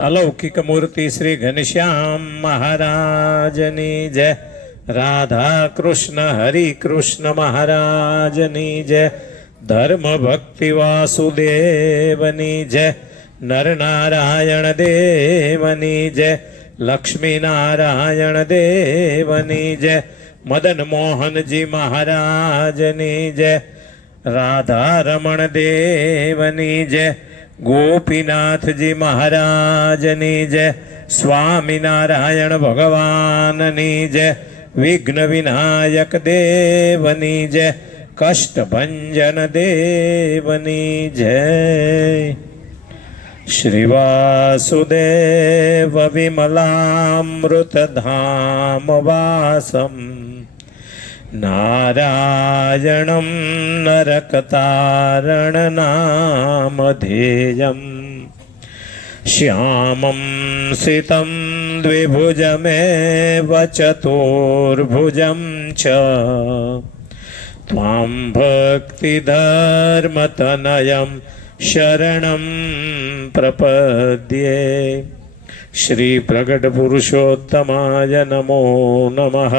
अलौकिक मूर्ति श्री घनश्याम महाराजनी जय। राधा कृष्ण हरि कृष्ण महाराजनी जय। धर्म भक्ति वासुदेवनी जय। नर नारायण देवनी जय। लक्ष्मी नारायण देवनी जय। मदन मोहन जी महाराजनी जय। राधा रमण देवनी जय। गोपीनाथ जी महाराजनी जय। स्वामीनारायण भगवाननी जय। विघ्न विनायक देवनी जय। कष्ट भंजन देवनी जय। श्री वासुदेव विमलामृत धाम वासम नारायणं नरकतारण नामधेयम् श्यामं सितं द्विभुजमेव चतुर्भुजं च त्वां भक्तिधर्मतनयं शरणं प्रपद्ये। श्री प्रगट पुरुषोत्तमाय नमो नमः।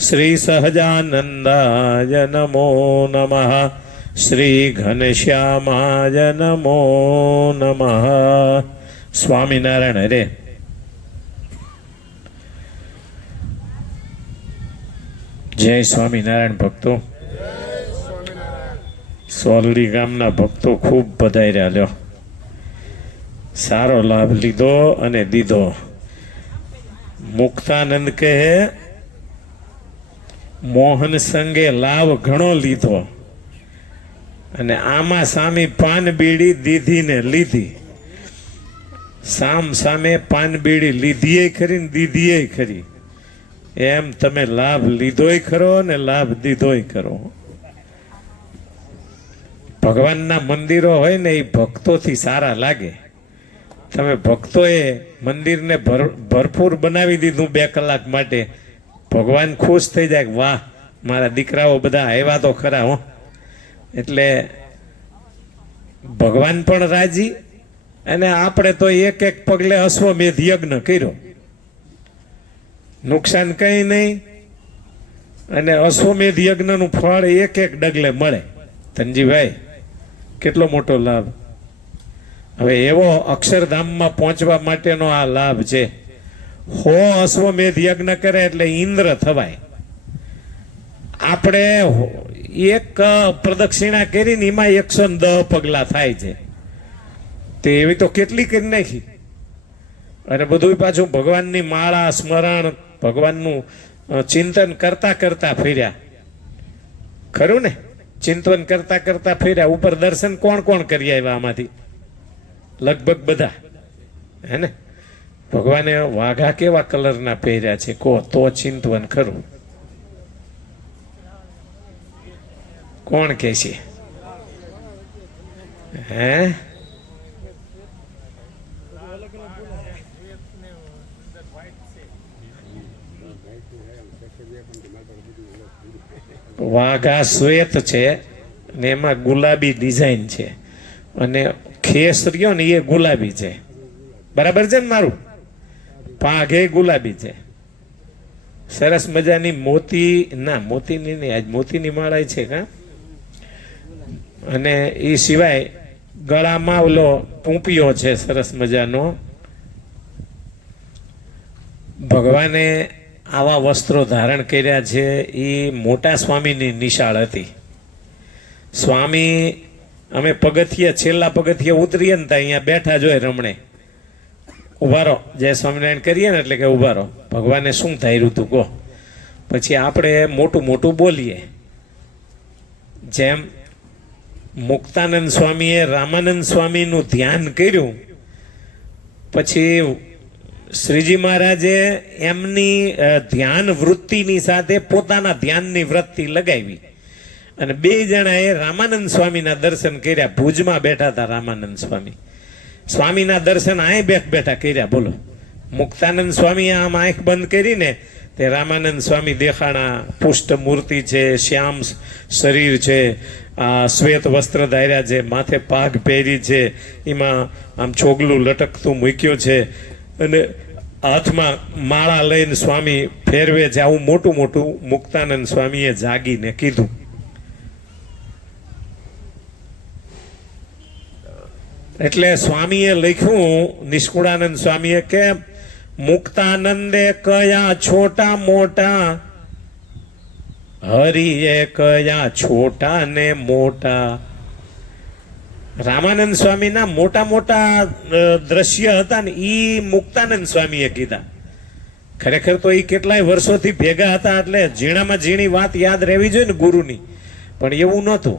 श्री सहजानंदाय नमो नमः। श्री घनश्यामाय नमो नमः। स्वामीनारायण हरे। जय स्वामीनारायण भक्तो। सोलडी गामना भक्तो खूब बधाई ल्यो। सारो लाभ लीधो अने दीधो। मुक्तानंद कहे मोहन संगे लाभ घणो लीधो अने आमा सामी पान बीड़ी दीधी ने लीधी। साम सामे पान बीड़ी लीधीए खरी ने दीधीए खरी। एम तमे लाभ लीधोय खरो ने लाभ दीधोय खरो। भगवान ना मंदिरो होय ने ई भक्तों थी सारा लागे। तमे भक्तोए मंदिर ने भरपूर बनावी दीधुं 2 कलाक माटे। भगवान खुश થઈ જાય કે વાહ મારા દીકરાઓ બધા આવ્યા તો ખરા હો। એટલે ભગવાન પણ રાજી અને આપણે તો એક એક પગલે અશ્વમેધ યજ્ઞ કર્યો, નુકસાન કંઈ નહીં અને અશ્વમેધ યજ્ઞનું ફળ એક એક ડગલે મળે। ધનજીભાઈ કેટલો મોટો લાભ। હવે એવો અક્ષરધામમાં પહોંચવા માટેનો આ લાભ છે। 100 અશ્વમેધ યજ્ઞ કરે એટલે ઇન્દ્ર થવાય। આપણે એક પ્રદક્ષિણા કરીને એમાં 110 પગલા થાય છે। તે એવી તો કેટલી કરી નાખી અને બધું પાછું ભગવાનની માળા સ્મરણ ભગવાનનું ચિંતન કરતા કરતા ફર્યા। ખરું ને? ચિંતન કરતા કરતા ફર્યા। ઉપર દર્શન કોણ કોણ કરી આવ્યા આમાંથી? લગભગ બધા હે ને? ભગવાને વાઘા કેવા કલરના પહેર્યા છે કો તો ચિંતવન ખરું? કોણ કે છે? હે વાઘા શ્વેત છે ને એમાં ગુલાબી ડિઝાઇન છે અને ખેસ રહ્યો ને એ ગુલાબી છે। બરાબર છે ને મારું? પાઘે ગુલાબી છે। સરસ મજાની મોતી ના મોતીની નહીં આજ મોતીની માળા છે કા। અને એ સિવાય ગળામાં ઓલો પૂંપિયો છે સરસ મજાનો। ભગવાને આવા વસ્ત્રો ધારણ કર્યા છે। એ મોટા સ્વામીની નિશાળ હતી। સ્વામી અમે પગથિયે છેલ્લા પગથિયે ઉતરીએ ને ત્યાં અહીંયા બેઠા જોઈએ રમણે। ઉભા રહો જય સ્વામિનારાયણ કરીએ ને એટલે કે ઉભા રહો। ભગવાને શું ધાર્યું તું કહો? પછી આપણે મોટું મોટું બોલીએ। જેમ મુક્તાનંદ સ્વામીએ રામાનંદ સ્વામીનું ધ્યાન કર્યું પછી શ્રીજી મહારાજે એમની ધ્યાન વૃત્તિની સાથે પોતાના ધ્યાનની વૃત્તિ લગાવી અને 2 જણાએ રામાનંદ સ્વામીના દર્શન કર્યા। ભુજમાં બેઠા હતા રામાનંદ સ્વામી। સ્વામીના દર્શન આય બેઠા કર્યા। બોલો, મુક્તાનંદ સ્વામીએ આમ આંખ બંધ કરીને તે રામાનંદ સ્વામી દેખાણા, પુષ્ટ મૂર્તિ છે, શ્યામ શરીર છે, આ શ્વેત વસ્ત્ર ધાર્યા છે, માથે પાઘ પહેરી છે, એમાં આમ ચોગલું લટકતું મૂક્યું છે અને હાથમાં માળા લઈને સ્વામી ફેરવે છે. આવું મોટું મોટું મુક્તાનંદ સ્વામીએ જાગીને કીધું. એટલે સ્વામીએ લખ્યું, નિષ્કુળાનંદ સ્વામીએ, કે મુક્તાનંદે કયા છોટા મોટા, હરિએ કયા છોટા ને મોટા. રામાનંદ સ્વામીના મોટા મોટા દ્રશ્ય હતા ને ઈ મુક્તાનંદ સ્વામીએ કીધા. ખરેખર તો એ કેટલાય વર્ષોથી ભેગા હતા એટલે ઝીણામાં ઝીણી વાત યાદ રહેવી જોઈએ ને ગુરુની, પણ એવું નહોતું.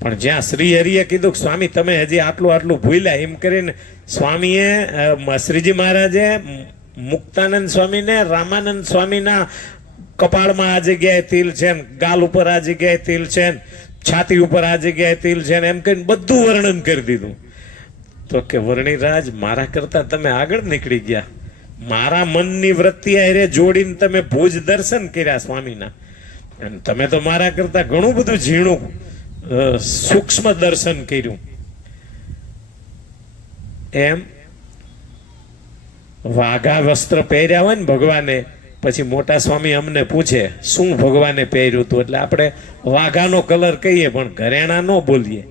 પણ જ્યાં શ્રી હરિએ કીધું કે સ્વામી તમે હજી આટલું આટલું ભૂલ્યા, એમ કરીને સ્વામીએ, શ્રીજી મહારાજે મુક્તાનંદ સ્વામીને રામાનંદ સ્વામીના કપાળમાં આ જગ્યાએ તિલ છે, ગાલ ઉપર આ જગ્યાએ તિલ છે, છાતી ઉપર આ જગ્યાએ તિલ છે, એમ કહીને બધું વર્ણન કરી દીધું. તો કે વર્ણિરાજ, મારા કરતા તમે આગળ નીકળી ગયા. મારા મનની વૃત્તિ આરે જોડીને તમે ભુજ દર્શન કર્યા સ્વામીના, અને તમે તો મારા કરતા ઘણું બધું ઝીણું સૂક્ષ્મ દર્શન કર્યું. એમ વાઘા વસ્ત્ર પહેર્યા હોય ને ભગવાને, પછી મોટા સ્વામી અમને પૂછે શું ભગવાને પહેર્યું હતું, એટલે આપણે વાઘાનો કલર કહીએ પણ ઘરેણા ન બોલીએ.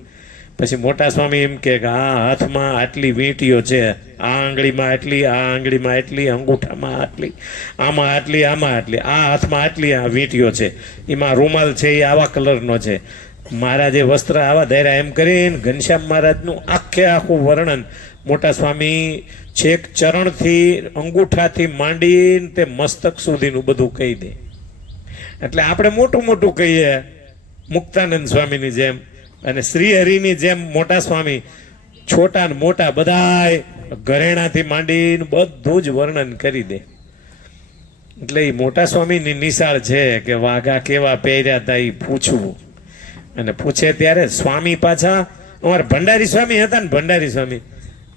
પછી મોટા સ્વામી એમ કે આ હાથમાં આટલી વીંટીઓ છે, આ આંગળીમાં આટલી, આ આંગળીમાં આટલી, અંગૂઠામાં આટલી, આમાં આટલી, આમાં આટલી, આ હાથમાં આટલી આ વીંટીઓ છે, એમાં રૂમાલ છે એ આવા કલરનો છે, મહારાજે વસ્ત્ર આવા ધાર્યા. એમ કરીને ઘનશ્યામ મહારાજનું આખે આખું વર્ણન મોટા સ્વામી છેક ચરણથી અંગૂઠાથી માંડીને તે મસ્તક સુધીનું બધું કહી દે. એટલે આપણે મોટું મોટું કહીએ મુક્તાનંદ સ્વામીની જેમ, અને શ્રી હરિની જેમ મોટા સ્વામી છોટા ને મોટા બધાય ઘરેણાથી માંડીને બધું જ વર્ણન કરી દે. એટલે એ મોટા સ્વામીની નિશાળ છે કે વાઘા કેવા પહેર્યા હતા એ પૂછવું. અને પૂછે ત્યારે સ્વામી પાછા, અમારે ભંડારી સ્વામી હતા ને, ભંડારી સ્વામી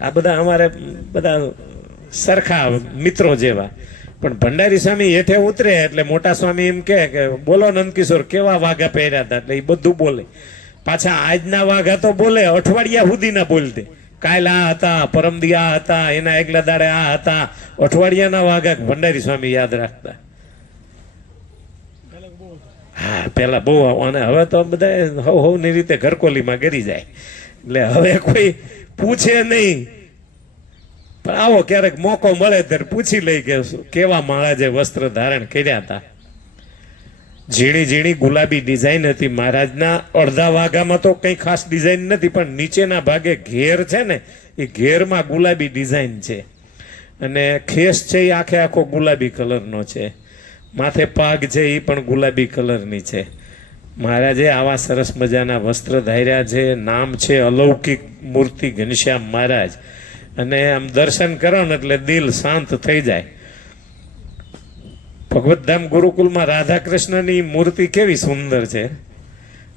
આ બધા અમારે બધા સરખા મિત્રો જેવા, પણ ભંડારી સ્વામી હેઠે ઉતરે એટલે મોટા સ્વામી એમ કે બોલો નંદકિશોર કેવા વાઘા પહેર્યા હતા, એટલે એ બધું બોલે. પાછા આજના વાઘા તો બોલે, અઠવાડિયા સુધીના બોલતે, કાલ આ હતા, પરમદી આ હતા, એના એકલા દાડે આ હતા, અઠવાડિયાના વાઘા ભંડારી સ્વામી યાદ રાખતા. હા પેલા બહુ, અને હવે તો બધા હવની રીતે ઘરકોલીમાં ગરી જાય, એટલે હવે કોઈ પૂછે નહીં. પણ આવો ક્યારેક મોકો મળે ત્યારે પૂછી લઈ કે કેવા મહારાજે વસ્ત્ર ધારણ કર્યા હતા. ઝીણી ઝીણી ગુલાબી ડિઝાઇન હતી મહારાજના. અડધા વાઘામાં તો કંઈ ખાસ ડિઝાઇન નથી, પણ નીચેના ભાગે ઘેર છે ને એ ઘેરમાં ગુલાબી ડિઝાઇન છે, અને ખેસ છે એ આખે આખો ગુલાબી કલરનો છે, માથે પાઘ છે એ પણ ગુલાબી કલરની છે. મહારાજે આવા સરસ મજાના વસ્ત્ર ધાર્યા છે. નામ છે અલૌકિક મૂર્તિ ઘનશ્યામ મહારાજ, અને આમ દર્શન કરો ને એટલે દિલ શાંત થઈ જાય. ભગવતધામ ગુરુકુલમાં રાધા કૃષ્ણની મૂર્તિ કેવી સુંદર છે,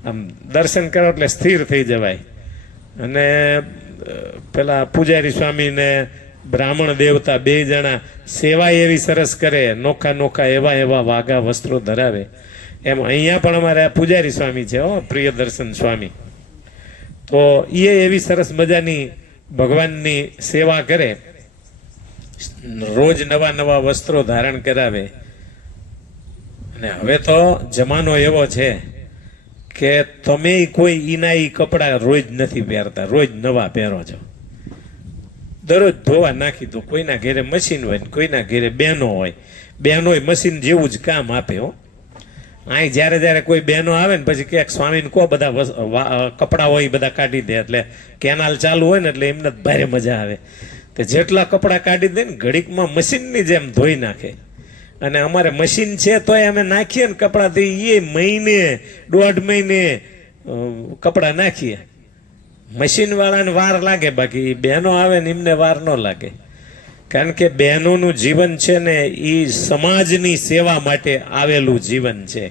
આમ દર્શન કરો એટલે સ્થિર થઈ જવાય. અને પેલા પૂજારી સ્વામીને બ્રાહ્મણ દેવતા બે જણા સેવા એવી સરસ કરે, નોખા નોખા એવા એવા વાઘા વસ્ત્રો ધરાવે. એમ અહીંયા પણ અમારે પૂજારી સ્વામી છે, પ્રિયદર્શન સ્વામી, તો એ એવી સરસ મજાની ભગવાનની સેવા કરે, રોજ નવા નવા વસ્ત્રો ધારણ કરાવે. અને હવે તો જમાનો એવો છે કે તમે કોઈ ઈનાઈ કપડા રોજ નથી પહેરતા, રોજ નવા પહેરો છો. દરરોજ ધોવા નાખી દો. કોઈના ઘેરે મશીન હોય, કોઈના ઘેરે બહેનો હોય, બહેનોય મશીન જેવું જ કામ આપે. અહીં જ્યારે જ્યારે કોઈ બહેનો આવે ને પછી ક્યાંક સ્વામીને કહો બધા કપડાં હોય બધા કાઢી દે, એટલે કેનાલ ચાલુ હોય ને એટલે એમને ભારે મજા આવે. તો જેટલા કપડાં કાઢી દે ને ઘડીકમાં મશીનની જેમ ધોઈ નાખે. અને અમારે મશીન છે તોય અમે નાખીએ ને કપડાથી, એ મહિને 1.5 મહિને કપડાં નાખીએ. મશીન વાળાને વાર લાગે, બાકી બહેનો આવે ને એમને વાર ન લાગે. કારણ કે બહેનોનું જીવન છે ને એ સમાજની સેવા માટે આવેલું જીવન છે.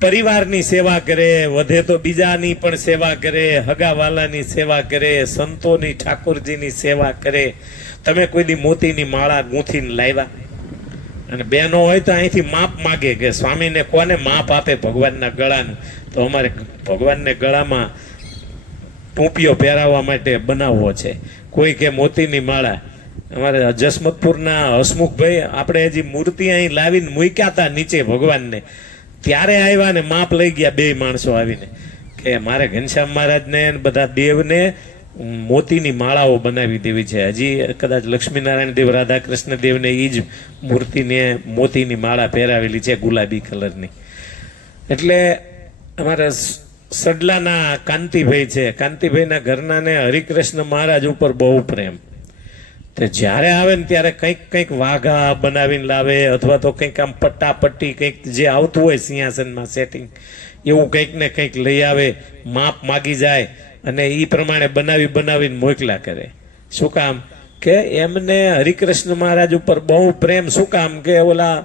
પરિવારની સેવા કરે, વધે તો બીજાની પણ સેવા કરે, હગાવાલાની સેવા કરે, સંતોની ઠાકોરજીની સેવા કરે. તમે કોઈ દી મોતીની માળા ગૂંથીને લાવ્યા અને બહેનો હોય તો અહીંથી માપ માગે કે સ્વામીને કોને માપ આપે ભગવાનના ગળાનું, તો અમારે ભગવાનને ગળામાં ટોપીઓ પહેરાવવા માટે બનાવવો છે. કોઈ કે મોતીની માળા. અમારે જસમતપુરના હસમુખભાઈ આપણે હજી મૂર્તિ અહીં લાવીને મૂક્યા હતા નીચે ભગવાનને, ત્યારે આવ્યા ને માપ લઈ ગયા બે માણસો આવીને કે મારે ઘનશ્યામ મહારાજને બધા દેવને મોતીની માળાઓ બનાવી દેવી છે. હજી કદાચ લક્ષ્મીનારાયણ દેવ રાધાકૃષ્ણ દેવને એ જ મૂર્તિને મોતીની માળા પહેરાવેલી છે ગુલાબી કલરની. એટલે અમારા સડલાના કાંતિભાઈ છે, કાંતિભાઈના ઘરનાને હરિકૃષ્ણ મહારાજ ઉપર બહુ પ્રેમ. તે જ્યારે આવે ને ત્યારે કંઈક વાઘા બનાવીને લાવે, અથવા તો કંઈક આમ પટ્ટાપટ્ટી કંઈક જે આવતું હોય સિંહાસનમાં સેટિંગ, એવું કંઈક ને કંઈક લઈ આવે, માપ માગી જાય અને એ પ્રમાણે બનાવીને મોકલા કરે. શું કામ? કે એમને હરિકૃષ્ણ મહારાજ ઉપર બહુ પ્રેમ. શું કામ? કે ઓલા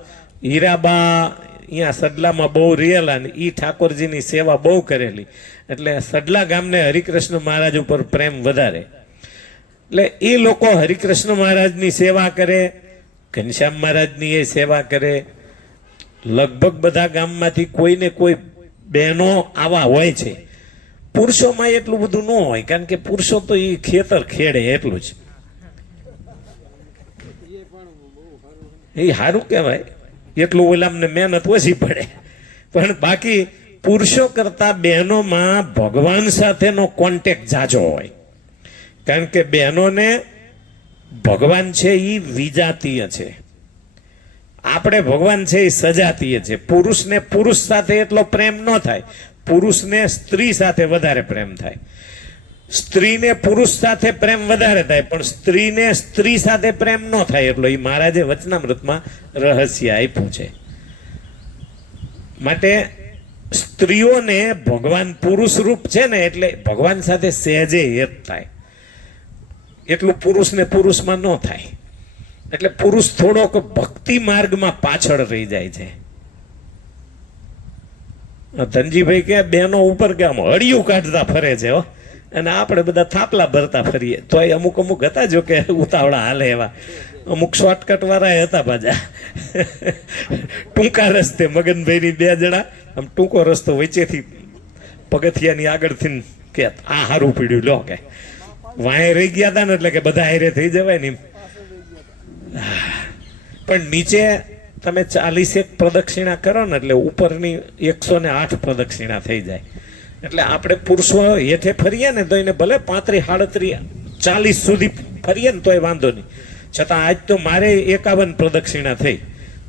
હીરાબા અહીંયા સડલામાં બહુ રહેલા ને એ ઠાકોરજીની સેવા બહુ કરેલી, એટલે સડલા ગામને હરિકૃષ્ણ મહારાજ ઉપર પ્રેમ વધારે. એટલે એ લોકો હરિકૃષ્ણ મહારાજની સેવા કરે, ઘનશ્યામ મહારાજની એ સેવા કરે. લગભગ બધા ગામમાંથી કોઈને કોઈ બહેનો આવા હોય છે. પુરુષોમાં એટલું બધું ન હોય, કારણ કે પુરુષો તો એ ખેતર ખેડે એટલું જ. એ સારું કહેવાય, એટલું ઓલામને મહેનત ઓછી પડે. પણ બાકી પુરુષો કરતા બહેનોમાં ભગવાન સાથેનો કોન્ટેક્ટ જાજો હોય, કારણ કે બહેનોને ભગવાન છે એ વિજાતીય છે, આપણે ભગવાન છે એ સજાતીય છે. પુરુષને પુરુષ સાથે એટલો પ્રેમ ન થાય, પુરુષને સ્ત્રી સાથે વધારે પ્રેમ થાય. સ્ત્રીને પુરુષ સાથે પ્રેમ વધારે થાય, પણ સ્ત્રીને સ્ત્રી સાથે પ્રેમ ન થાય એટલો. એ મહારાજે વચનામૃતમાં રહસ્ય આપ્યું છે. માટે સ્ત્રીઓને ભગવાન પુરુષ રૂપ છે ને, એટલે ભગવાન સાથે સહેજે હેત થાય, એટલું પુરુષને પુરુષમાં ન થાય. એટલે પુરુષ થોડોક ભક્તિ માર્ગમાં પાછળ રહી જાય છે. ધનજીભાઈ કે બહેનો ઉપર કે આમ હળિયું કાઢતા ફરે છે હો, અને આપણે બધા થાપલા ભરતા ફરીએ. તો એ અમુક હતા જો કે ઉતાવળા હાલે એવા, અમુક શોર્ટકટ વાળા હતા પાછા. ટૂંકા રસ્તે મગનભાઈની બે જણા આમ ટૂંકો રસ્તો વચ્ચેથી પગથિયાની આગળથી કે આ હારું પીડ્યું લો, કે વાંહે રહી ગયા હતા ને એટલે કે બધા હારે થઈ જવાય ને. પણ નીચે તમે 41 પ્રદક્ષિણા કરો ને એટલે ઉપરની 108 પ્રદક્ષિણા થઈ જાય. એટલે આપણે પુરુષો હેઠે ફરીએ ને તો એને ભલે 35, 38, 40 સુધી ફરીએ ને તોય વાંધો નહીં. છતાં આજ તો મારે 51 પ્રદક્ષિણા થઈ,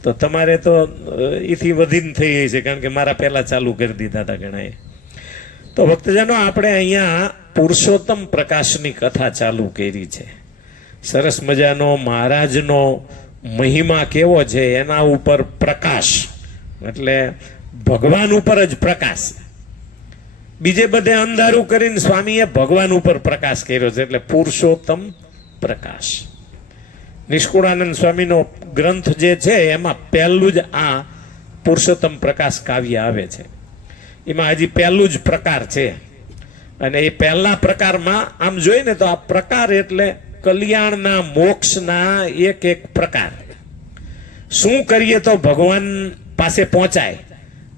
તો તમારે તો એથી વધીને થઈ ગઈ છે, કારણ કે મારા પહેલા ચાલુ કરી દીધા હતા ઘણાએ. તો ભક્તજનો, આપણે અહીંયા પુરુષોત્તમ પ્રકાશની કથા ચાલુ કરી છે. સરસ મજાનો મહારાજનો મહિમા કેવો છે એના ઉપર પ્રકાશ, એટલે ભગવાન ઉપર જ પ્રકાશ. બીજે બધે અંધારું કરીને સ્વામીએ ભગવાન ઉપર પ્રકાશ કર્યો છે, એટલે પુરુષોત્તમ પ્રકાશ. નિષ્કુળાનંદ સ્વામીનો ગ્રંથ જે છે એમાં પહેલું જ આ પુરુષોત્તમ પ્રકાશ કાવ્ય આવે છે. એમાં હજી પહેલું જ પ્રકાર છે, અને એ પહેલા પ્રકારમાં આમ જોઈએ ને તો આ પ્રકાર એટલે કલ્યાણના મોક્ષના એક પ્રકાર. શું કરીએ તો ભગવાન પાસે પહોંચાય,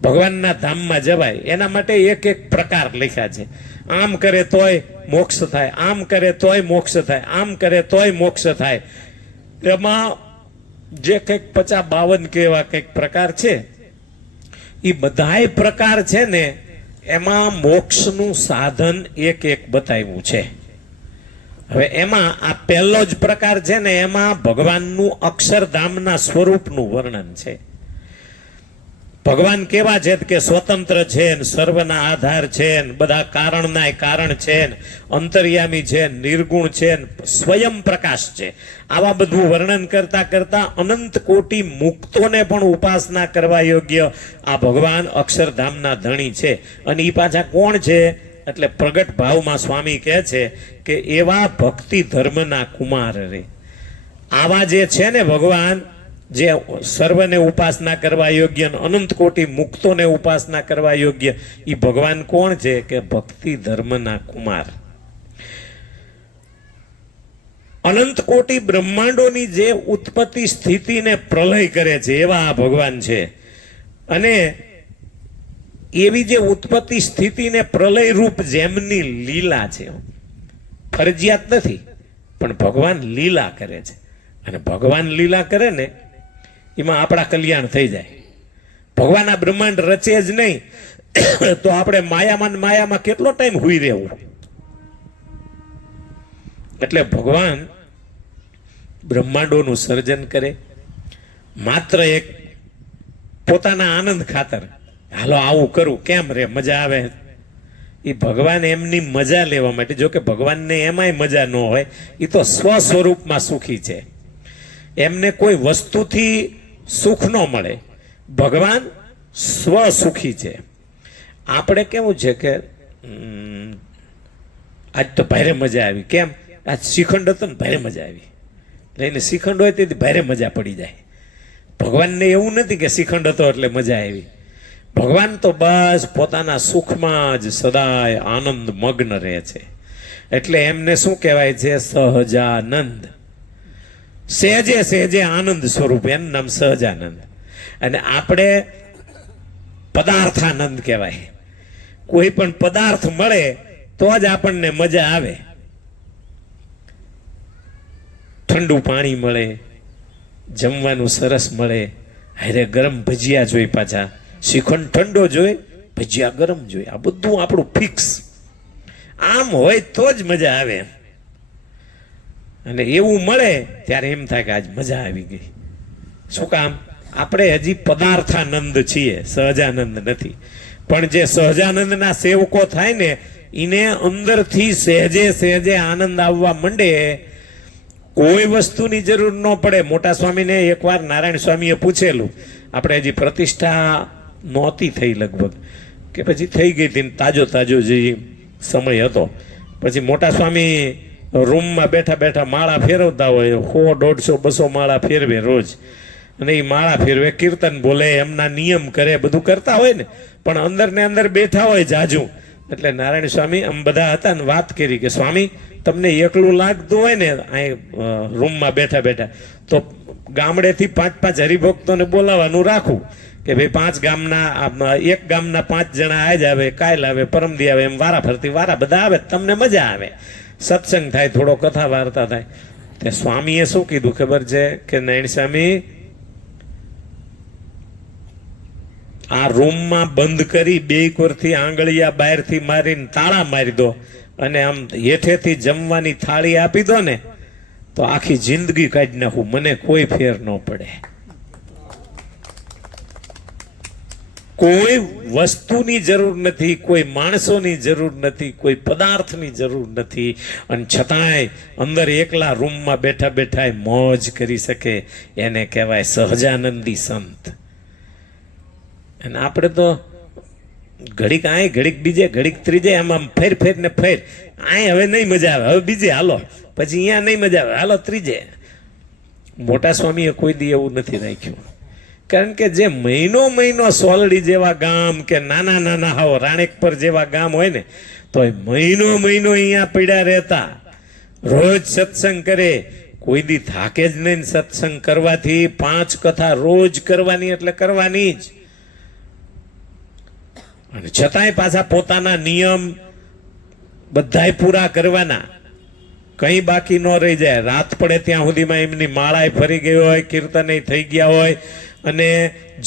ભગવાનના ધામમાં જવાય, એના માટે એક પ્રકાર લખ્યા છે. આમ કરે તોય મોક્ષ થાય, આમ કરે તોય મોક્ષ થાય, આમ કરે તોય મોક્ષ થાય. એમાં જે કંઈક 50-52 કે એવા કંઈક પ્રકાર છે, એ બધાય પ્રકાર છે ને એમાં મોક્ષનું સાધન એક બતાવ્યું છે. હવે એમાં આ પહેલો જ પ્રકાર છે ને એમાં ભગવાનનું અક્ષરધામના સ્વરૂપનું વર્ણન છે. ભગવાન કેવા છે કે સ્વતંત્ર છે ને, સર્વના આધાર છે ને, બધા કારણના કારણ છે ને, અંતર્યામી છે, નિર્ગુણ છે ને, સ્વયં પ્રકાશ છે. આવા બધું વર્ણન કરતા કરતા અનંત કોટી મુક્તોને પણ ઉપાસના કરવા યોગ્ય આ ભગવાન અક્ષરધામના ધણી છે. અને એ પાછા કોણ છે? એટલે પ્રગટ ભાવમાં સ્વામી કહે છે કે એવા ભક્તિ ધર્મના કુમાર રે. આવા જે છે ને ભગવાન, જે સર્વને ઉપાસના કરવા યોગ્ય, અનંત કોટી મુક્તોને ઉપાસના કરવા યોગ્ય, એ ભગવાન કોણ છે? કે ભક્તિ ધર્મના કુમાર. અનંત કોટી બ્રહ્માંડોની જે ઉત્પત્તિ સ્થિતિને પ્રલય કરે છે એવા આ ભગવાન છે. અને એવી જે ઉત્પત્તિ સ્થિતિને પ્રલય રૂપ જેમની લીલા છે, ફરજિયાત નથી, પણ ભગવાન લીલા કરે છે. અને ભગવાન લીલા કરે ને એમાં આપણા કલ્યાણ થઈ જાય. ભગવાન આ બ્રહ્માંડ રચે જ નહીં તો આપણે માયામાં કેટલો ટાઈમ હુઈ રહેવું. એટલે ભગવાન બ્રહ્માંડોનું સર્જન કરે માત્ર એક પોતાના આનંદ ખાતર. હાલો આવું કરું, કેમ રે મજા આવે. એ ભગવાન એમની મજા લેવા માટે, જો કે ભગવાનને એમાંય મજા ન હોય, એ તો સ્વ સ્વરૂપમાં સુખી છે. એમને કોઈ વસ્તુથી સુખ ન મળે. ભગવાન સ્વ સુખી છે. આપણે કેવું છે કે આજ તો ભારે મજા આવી. કેમ? આજ શ્રીખંડ હતો ને ભારે મજા આવી. લઈને શ્રીખંડ હોય તેથી ભારે મજા પડી જાય. ભગવાનને એવું નથી કે શ્રીખંડ હતો એટલે મજા આવી. ભગવાન તો બસ પોતાના સુખમાં જ સદાય આનંદ મગ્ન રહે છે. એટલે એમને શું કહેવાય છે? સહજાનંદ. સહેજે સહેજે આનંદ સ્વરૂપ, એનું નામ સહજાનંદ. અને આપણે પદાર્થાનંદ કહેવાય. કોઈ પણ પદાર્થ મળે તો જ આપણને મજા આવે. ઠંડુ પાણી મળે, જમવાનું સરસ મળે, હારે ગરમ ભજીયા જોઈ, પાછા શ્રીખંડ ઠંડો જોઈ, ભજીયા ગરમ જોઈ, આ બધું આપણું ફિક્સ. આમ હોય તો જ મજા આવે. અને એવું મળે ત્યારે એમ થાય કે આજ મજા આવી ગઈ. શું કામ? આપણે હજી પદાર્થાનંદ છીએ, સહજાનંદ નથી. પણ જે સહજાનંદના સેવકો થાય ને એને અંદરથી સહેજે સહેજે આનંદ આવવા માંડે. કોઈ વસ્તુની જરૂર ન પડે. મોટા સ્વામીને એકવાર નારાયણ સ્વામીએ પૂછેલું, આપણે હજી પ્રતિષ્ઠા નહોતી થઈ લગભગ, કે પછી થઈ ગઈ હતી, તાજો જે સમય હતો. પછી મોટા સ્વામી રૂમમાં બેઠા બેઠા માળા ફેરવતા હોય, 100, 150, 200 માળા ફેરવે રોજ. અને એ માળા ફેરવે, કીર્તન બોલે, એમના નિયમ કરે, બધું કરતા હોય ને, પણ અંદર ને અંદર બેઠા હોય જાજુ. એટલે નારાયણ સ્વામી આમ બધા હતા ને વાત કરી કે સ્વામી તમને એકલું લાગતું હોય ને અહીં રૂમમાં બેઠા બેઠા, તો ગામડેથી 5-5 હરિભક્તોને બોલાવવાનું રાખું કે ભાઈ 5 ગામના, એક ગામના 5 જણા આજ આવે, કાલ આવે, પરમદી આવે, એમ વારા ફરતી વારા બધા આવે, તમને મજા આવે, સત્સંગ થાય, થોડો કથા વાર્તા થાય. તે સ્વામીએ શું કીધું ખબર છે કે નારાયણ સ્વામી, આ રૂમમાં બંધ કરી 2 કોરથી આંગળિયા બહારથી મારીને તાળા મારી દો અને આમ હેઠેથી જમવાની થાળી આપી દો ને તો આખી જિંદગી કાઢી નાખું, મને કોઈ ફેર ન પડે. કોઈ વસ્તુની જરૂર નથી, કોઈ માણસોની જરૂર નથી, કોઈ પદાર્થની જરૂર નથી. અને છતાંય અંદર એકલા રૂમમાં બેઠા બેઠા મોજ કરી શકે, એને કહેવાય સહજાનંદી સંત. અને આપણે તો ઘડીક આય, ઘડીક બીજે, ઘડીક ત્રીજે, આમ ફેર ને ફેર. આય હવે નહીં મજા આવે, હવે બીજે હાલો, પછી અહીંયા નહીં મજા આવે, હાલો ત્રીજે. મોટા સ્વામીએ કોઈ દી એવું નથી રાખ્યું. કારણ કે જે મહિનો સોલડી જેવા ગામ કે નાના હાવ રાણેક પર જેવા ગામ હોય ને, તો મહિનો અહીંયા પડ્યા રહેતા, રોજ સત્સંગ કરે, કોઈ દી થાકે જ નહીં. સત્સંગ કરવાથી 5 કથા રોજ કરવાની એટલે કરવાની જ. અને છતાંય પાછા પોતાના નિયમ બધાય પૂરા કરવાના, કઈ બાકી ન રહી જાય. રાત પડે ત્યાં સુધીમાં એમની માળાએ ફરી ગઈ હોય, કીર્તને થઈ ગયા હોય, અને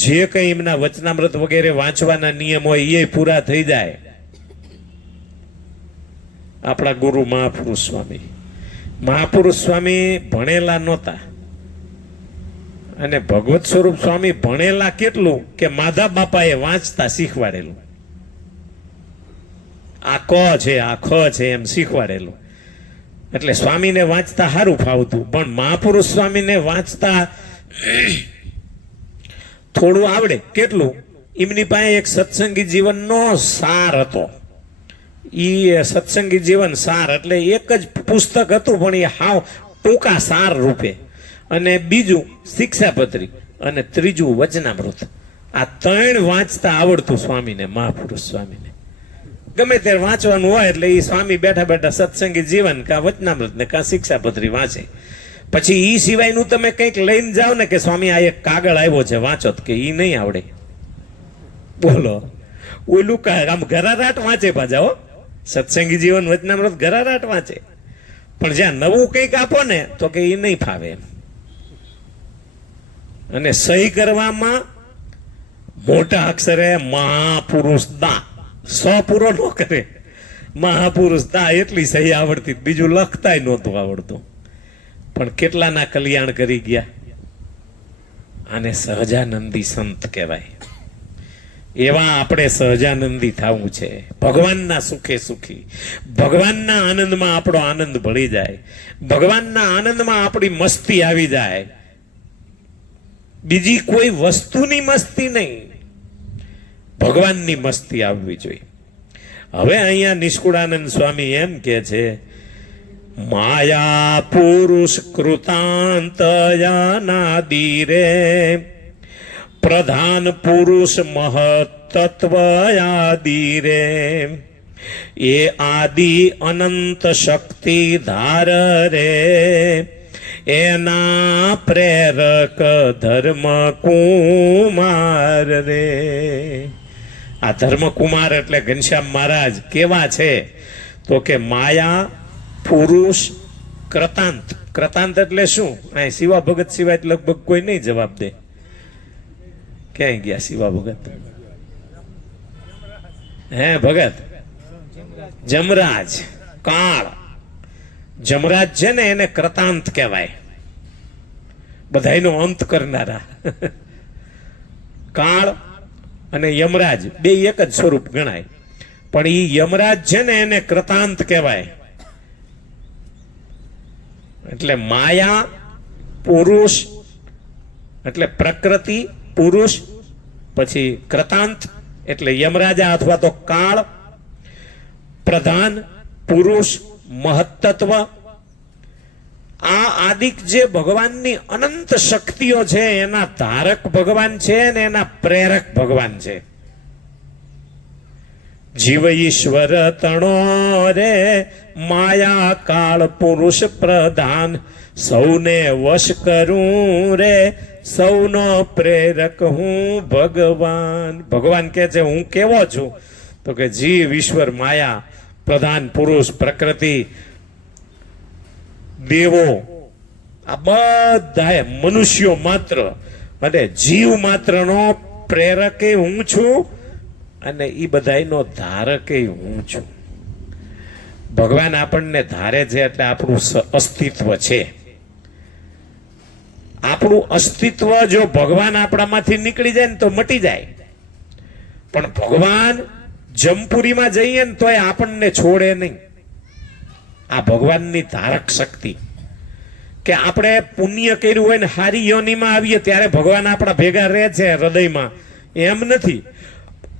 જે કઈ એમના વચનામૃત વગેરે વાંચવાના નિયમ હોય એ પૂરા થઈ જાય. આપણા ગુરુ મહાપુરુષ સ્વામી ભણેલા નહોતા, અને ભગવત સ્વરૂપ સ્વામી ભણેલા કેટલું કે માધા બાપાએ વાંચતા શીખવાડેલું. આ ક છે, આ ખ છે એમ શીખવાડેલું. એટલે સ્વામીને વાંચતા સારું ફાવતું, પણ મહાપુરુષ સ્વામીને વાંચતા થોડું આવડે. કેટલું? એમની પાસે એક સત્સંગી જીવનનો સાર હતો. એ સત્સંગી જીવન સાર એટલે એક જ પુસ્તક હતું, પણ એ હાવ ટૂંકા સાર રૂપે. અને બીજું શિક્ષાપત્રી, અને ત્રીજું વચનામૃત. આ 3 વાંચતા આવડતું સ્વામીને, મહાપુરુષ સ્વામીને. ગમે ત્યારે વાંચવાનું હોય એટલે એ સ્વામી બેઠા બેઠા સત્સંગી જીવન કા વચનામૃત ને કા શિક્ષાપત્રી વાંચે. પછી ઈ સિવાયનું તમે કંઈક લઈને જાઓ ને કે સ્વામી આ એક કાગળ આવ્યો છે વાંચો, કે ઈ નહીં આવડે. બોલો, ઓલું આમ ઘરારાટ વાંચે પાછા હો, સત્સંગી જીવન વચનામૃત ઘરારાટ વાંચે. પણ જ્યાં નવું કંઈક આપો ને તો કે એ નહીં ફાવે એમ. અને સહી કરવામાં મોટા અક્ષરે મહાપુરુષ દા, સ પૂરો ન કરે, મહાપુરુષ દા એટલી સહી આવડતી, બીજું લખતાય નહોતું આવડતું. પણ કેટલાના કલ્યાણ કરી ગયા. આને સહજાનંદી સંત કહેવાય. એવા આપણે સહજાનંદી થવું છે. ભગવાનના સુખે સુખી, ભગવાનના આનંદમાં આપણો આનંદ ભળી જાય, ભગવાનના આનંદમાં આપણી મસ્તી આવી જાય. બીજી કોઈ વસ્તુની મસ્તી નહીં, ભગવાનની મસ્તી આવવી જોઈએ. હવે અહીંયા નિષ્કુળાનંદ સ્વામી એમ કે છે, માયા પુરુષ કૃતાંતયાનાદિ રે પ્રધાન પુરુષ મહત્તત્વ આદિ રે એ આદિ અનંત શક્તિ ધાર રે એના પ્રેરક ધર્મ કુમાર રે. આ ધર્મકુમાર એટલે ઘનશ્યામ મહારાજ કેવા છે તો કે માયા પુરુષ કૃતાંત. કૃતાંત એટલે શું? આ શિવા ભગત સિવાય લગભગ કોઈ નહીં જવાબ દે. ક્યાંય ગયા શિવા ભગત? હે ભગત? જમરાજ, કાળ. જમરાજ છે ને એને કૃતાંત કહેવાય, બધાયનો અંત કરનારા. કાળ અને યમરાજ બે એક જ સ્વરૂપ ગણાય, પણ ઈ યમરાજ છે ને એને કૃતાંત કહેવાય. એટલે માયા પુરુષ એટલે પ્રકૃતિ, પુરુષ, પછી કૃતાંત એટલે યમરાજા અથવા તો કાળ, પ્રધાન પુરુષ મહત્તત્વ. આ આદિક જે ભગવાનની અનંત શક્તિઓ છે એના ધારક ભગવાન છે ને એના પ્રેરક ભગવાન છે. જીવ ઈશ્વર તણો રે માયા કાળ પુરુષ પ્રધાન સૌને વશ કરું રે સૌનો પ્રેરક હું ભગવાન. ભગવાન કે છે હું કેવો છું તો કે જીવ ઈશ્વર માયા પ્રધાન પુરુષ પ્રકૃતિ દેવો આ બધા મનુષ્યો માત્ર અને જીવ માત્રનો પ્રેરકે હું છું અને એ બધાનો ધારકે હું છું. ભગવાન આપણને ધારે છે એટલે આપણું અસ્તિત્વ છે. આપણું અસ્તિત્વ જો ભગવાન આપણામાંથી નીકળી જાય ને તો મટી જાય, પણ ભગવાન જમપુરીમાં જઈએ ને તોય આપણને છોડે નહીં. આ ભગવાનની ધારક શક્તિ. કે આપણે પુણ્ય કર્યું હોય ને હારી યોનિમાં આવીએ ત્યારે ભગવાન આપણા ભેગા રહે છે હૃદયમાં, એમ નથી.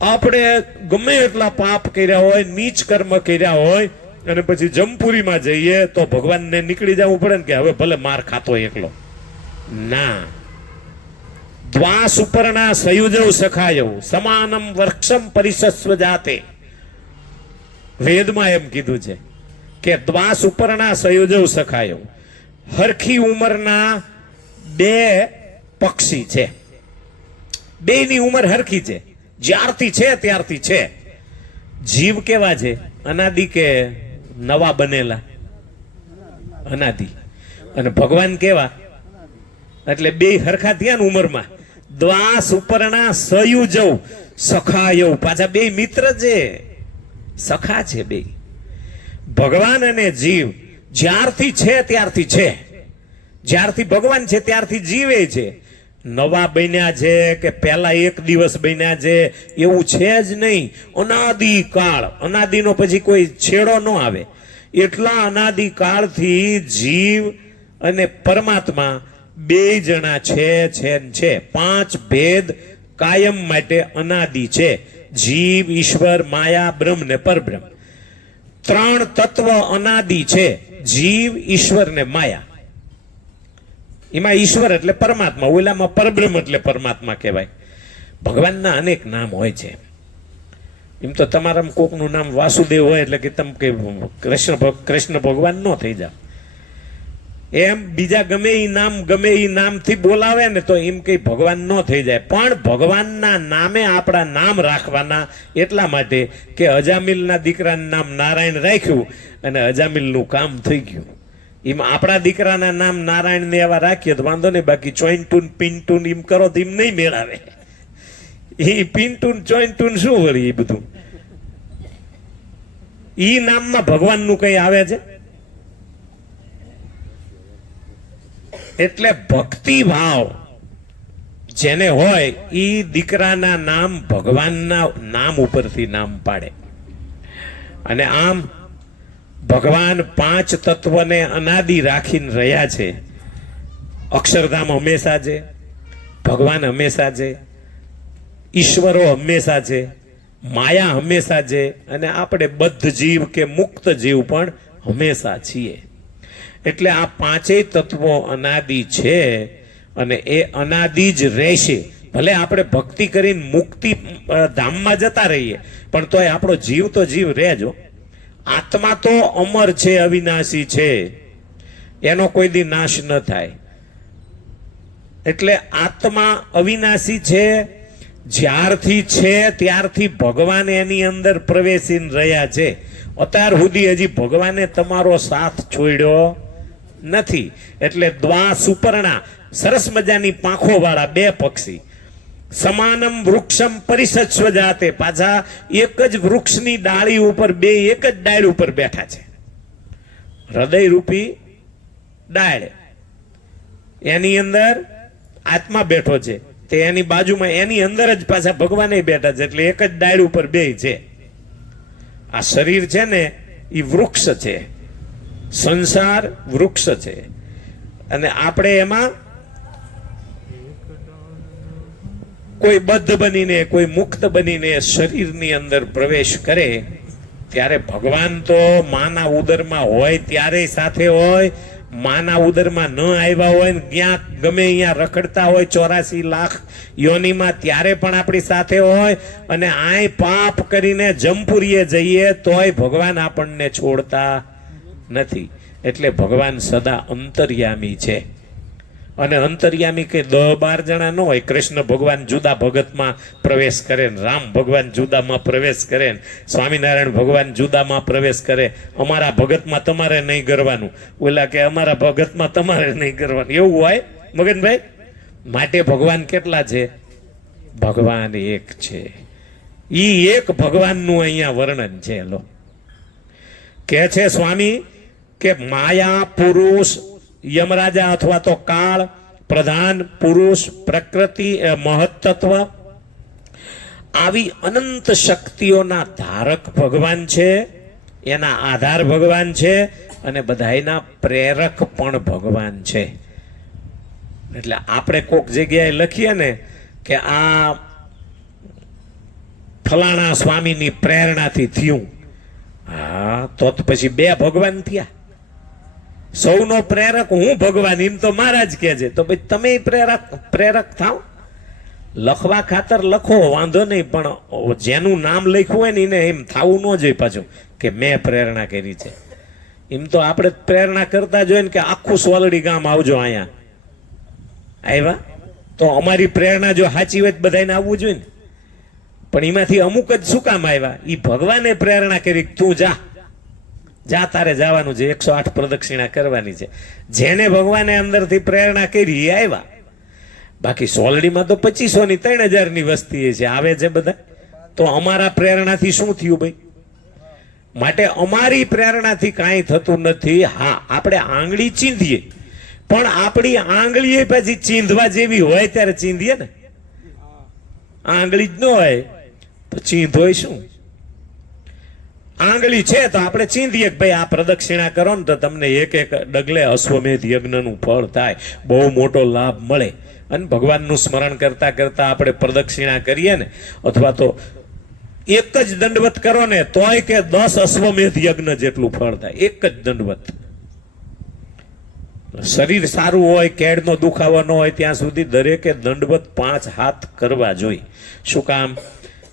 આપણે ગમે એટલા પાપ કર્યા હોય, નીચ કર્મ કર્યા હોય અને પછી જમપુરીમાં જઈએ તો ભગવાનને નીકળી જવું પડે ને કે હવે ભલે માર ખાતો એકલો. ના, દ્વા સુપર્ણા સયુજવ સખાયવ સમાનમ વૃક્ષમ પરિસસ્વ જાતે. વેદમાં એમ કીધું છે કે દ્વા સુપર્ણા સયુજવ સખાયવ. હરખી ઉંમરના બે પક્ષી છે, બેની ઉંમર હરખી છે, જ્યારથી છે ત્યારથી છે. જીવ કેવા છે? અનાદિ કે નવા બનેલા? અનાદિ. અને ભગવાન કેવા? એટલે બે હરખા થયા ને ઉંમરમાં. દ્વા સુપર્ણા સયુજવ સખાયવ. પાછા બે મિત્ર છે, સખા છે બે. ભગવાન અને જીવ જ્યારથી છે ત્યારથી છે. જ્યારથી ભગવાન છે ત્યારથી જીવે છે. નવા બન્યા છે કે પહેલા એક દિવસ બન્યા છે એવું છે જ નહીં. અનાદિ કાળ, અનાદિનો પછી કોઈ છેડો ન આવે. એટલા અનાદિ કાળથી જીવ અને પરમાત્મા બે જણા છે. પાંચ ભેદ કાયમ માટે અનાદિ છે. જીવ, ઈશ્વર, માયા, બ્રહ્મ ને પરબ્રહ્મ. ત્રણ તત્વ અનાદિ છે, જીવ, ઈશ્વર ને માયા. એમાં ઈશ્વર એટલે પરમાત્મા, ઓલામાં પરબ્રહ્મ એટલે પરમાત્મા કહેવાય. ભગવાનના અનેક નામ હોય છે. એમ તો તમારામાં કોકનું નામ વાસુદેવ હોય એટલે કે તમે કે કૃષ્ણ ભગવાન ન થઈ જાવ. એમ બીજા ગમે એ નામથી બોલાવે ને તો એમ કઈ ભગવાન ન થઈ જાય. પણ ભગવાનના નામે આપણા નામ રાખવાના એટલા માટે કે અજામિલના દીકરાનું નામ નારાયણ રાખ્યું અને અજામિલનું કામ થઈ ગયું. એમ આપણા દીકરાના નામ નારાયણ ને એવા રાખીએ તો વાંધો નહીં, બાકી ચોઈન્ટુન પિન્ટુન એમ કરો તો એમ નહીં મેળાવે. એ પિન્ટુન ચોઈન્ટુન શું વળી એ બધું? ઈ નામમાં ભગવાનનું કઈ આવે છે? એટલે ભક્તિ ભાવ જેને હોય ઈ દીકરાના નામ ભગવાનના નામ ઉપરથી નામ પાડે. અને આમ ભગવાન પાંચ તત્વને અનાદિ રાખીને રહ્યા છે. અક્ષરધામ હંમેશા છે, ભગવાન હંમેશા છે, ઈશ્વરો હંમેશા છે, માયા હંમેશા છે, અને આપણે બદ્ધ જીવ કે મુક્ત જીવ પણ હંમેશા છીએ. એટલે આ પાંચેય તત્વો અનાદિ છે અને એ અનાદિ જ રહેશે. ભલે આપણે ભક્તિ કરીને મુક્તિ ધામમાં જતા રહીએ પણ તોય આપણો જીવ તો જીવ રહેજો. આત્મા તો અમર છે, અવિનાશી છે, એનો કોઈ દી નાશ ન થાય. એટલે આત્મા અવિનાશી છે. જ્યારથી છે ત્યારથી ભગવાન એની અંદર પ્રવેશીને રહ્યા છે. અત્યાર સુધી હજી ભગવાને તમારો સાથ છોડ્યો નથી. એટલે દ્વા સુપર્ણા, સરસ મજાની પાંખો વાળા બે પક્ષી, સમાનમ વૃક્ષમ પરિસત્સ્વ જાતે, પાછા એક જ વૃક્ષની ડાળી ઉપર બે એક જ ડાળ ઉપર બેઠા છે. હૃદય રૂપી ડાળ, એની અંદર આત્મા બેઠો છે, તે એની બાજુમાં એની અંદર જ પાછા ભગવાને બેઠા છે. એટલે એક જ ડાળ ઉપર બે છે. આ શરીર છે ને એ વૃક્ષ છે, સંસાર વૃક્ષ છે, અને આપણે એમાં કોઈ બદ્ધ બનીને કોઈ મુક્ત બનીને શરીરની અંદર પ્રવેશ કરે ત્યારે ભગવાન તો માના ઉદરમાં હોય ત્યારે સાથે હોય, માના ઉદરમાં ન આવ્યા હોય ને ક્યાંક ગમે અહીંયા રખડતા હોય 84 લાખ યોનીમાં ત્યારે પણ આપણી સાથે હોય. અને આય પાપ કરીને જમપુરીએ જઈએ તોય ભગવાન આપણને છોડતા નથી. એટલે ભગવાન સદા અંતર્યામી છે. અને અંતર્યામી કે 10-12 જણા ન હોય. કૃષ્ણ ભગવાન જુદા ભગતમાં પ્રવેશ કરે ને રામ ભગવાન જુદામાં પ્રવેશ કરે ને સ્વામિનારાયણ ભગવાન જુદામાં પ્રવેશ કરે. અમારા ભગતમાં તમારે નહીં કરવાનું, ઓલા કે અમારા ભગતમાં તમારે નહીં કરવાનું, એવું હોય મગનભાઈ? માટે ભગવાન કેટલા છે? ભગવાન એક છે. ઈ એક ભગવાનનું અહીંયા વર્ણન છે. લો કે છે સ્વામી કે માયા, પુરુષ, યમરાજા અથવા તો કાળ, પ્રધાન, પુરુષ, પ્રકૃતિ, મહત્તત્વ, આવી અનંત શક્તિઓના ધારક ભગવાન છે, એના આધાર ભગવાન છે, અને બધાયના પ્રેરક પણ ભગવાન છે. એટલે આપણે કોક જગ્યાએ લખીએ ને કે આ ફલાણા સ્વામીની પ્રેરણાથી થયું, હા તો પછી બે ભગવાન થયા. સૌનો પ્રેરક હું ભગવાન, એમ તો મહારાજ કહે છે. તો ભાઈ તમે પ્રેરક થાવ. લખવા ખાતર લખો, વાંધો નહીં, પણ જેનું નામ લખ્યું હોય ને એને એમ થવું ન જોઈએ પાછું કે મેં પ્રેરણા કરી છે. એમ તો આપણે પ્રેરણા કરતા જોઈએ ને કે આખું સોલડી ગામ આવજો અહીંયા. આવ્યા તો અમારી પ્રેરણા જો સાચી હોય બધાને આવવું જોઈએ ને. પણ એમાંથી અમુક જ શું કામ આવ્યા? એ ભગવાને પ્રેરણા કરી, તું જા તારે જવાનું છે, 108 પ્રદક્ષિણા કરવાની છે. જેને ભગવાને અંદરથી પ્રેરણા કરી એ આવ્યા. બાકી સોલડીમાં તો 2500 ની 3000 ની વસ્તી છે, આવે છે બધા. તો અમારા પ્રેરણાથી શું થયું ભાઈ? માટે અમારી પ્રેરણાથી કાંઈ થતું નથી. હા, આપણે આંગળી ચીંધીએ, પણ આપણી આંગળી પછી ચીંધવા જેવી હોય ત્યારે ચીંધીએ ને. આંગળી જ ન હોય તો ચીંધોય શું? આંગળી છે તો આપણે ચીંધીએ કે ભાઈ આ પ્રદક્ષિણા કરો ને તો તમને એક ડગલે અશ્વમેધ યજ્ઞનું ફળ થાય, બહુ મોટો લાભ મળે. અને ભગવાનનું સ્મરણ કરતા કરતા આપણે પ્રદક્ષિણા કરીએ ને, અથવા તો એક જ દંડવત કરો ને તોય કે 10 અશ્વમેધ યજ્ઞ જેટલું ફળ થાય. એક જ દંડવત. શરીર સારું હોય, કેડનો દુખાવો ન હોય ત્યાં સુધી દરેકે દંડવત 5 હાથ કરવા જોઈએ. શું કામ?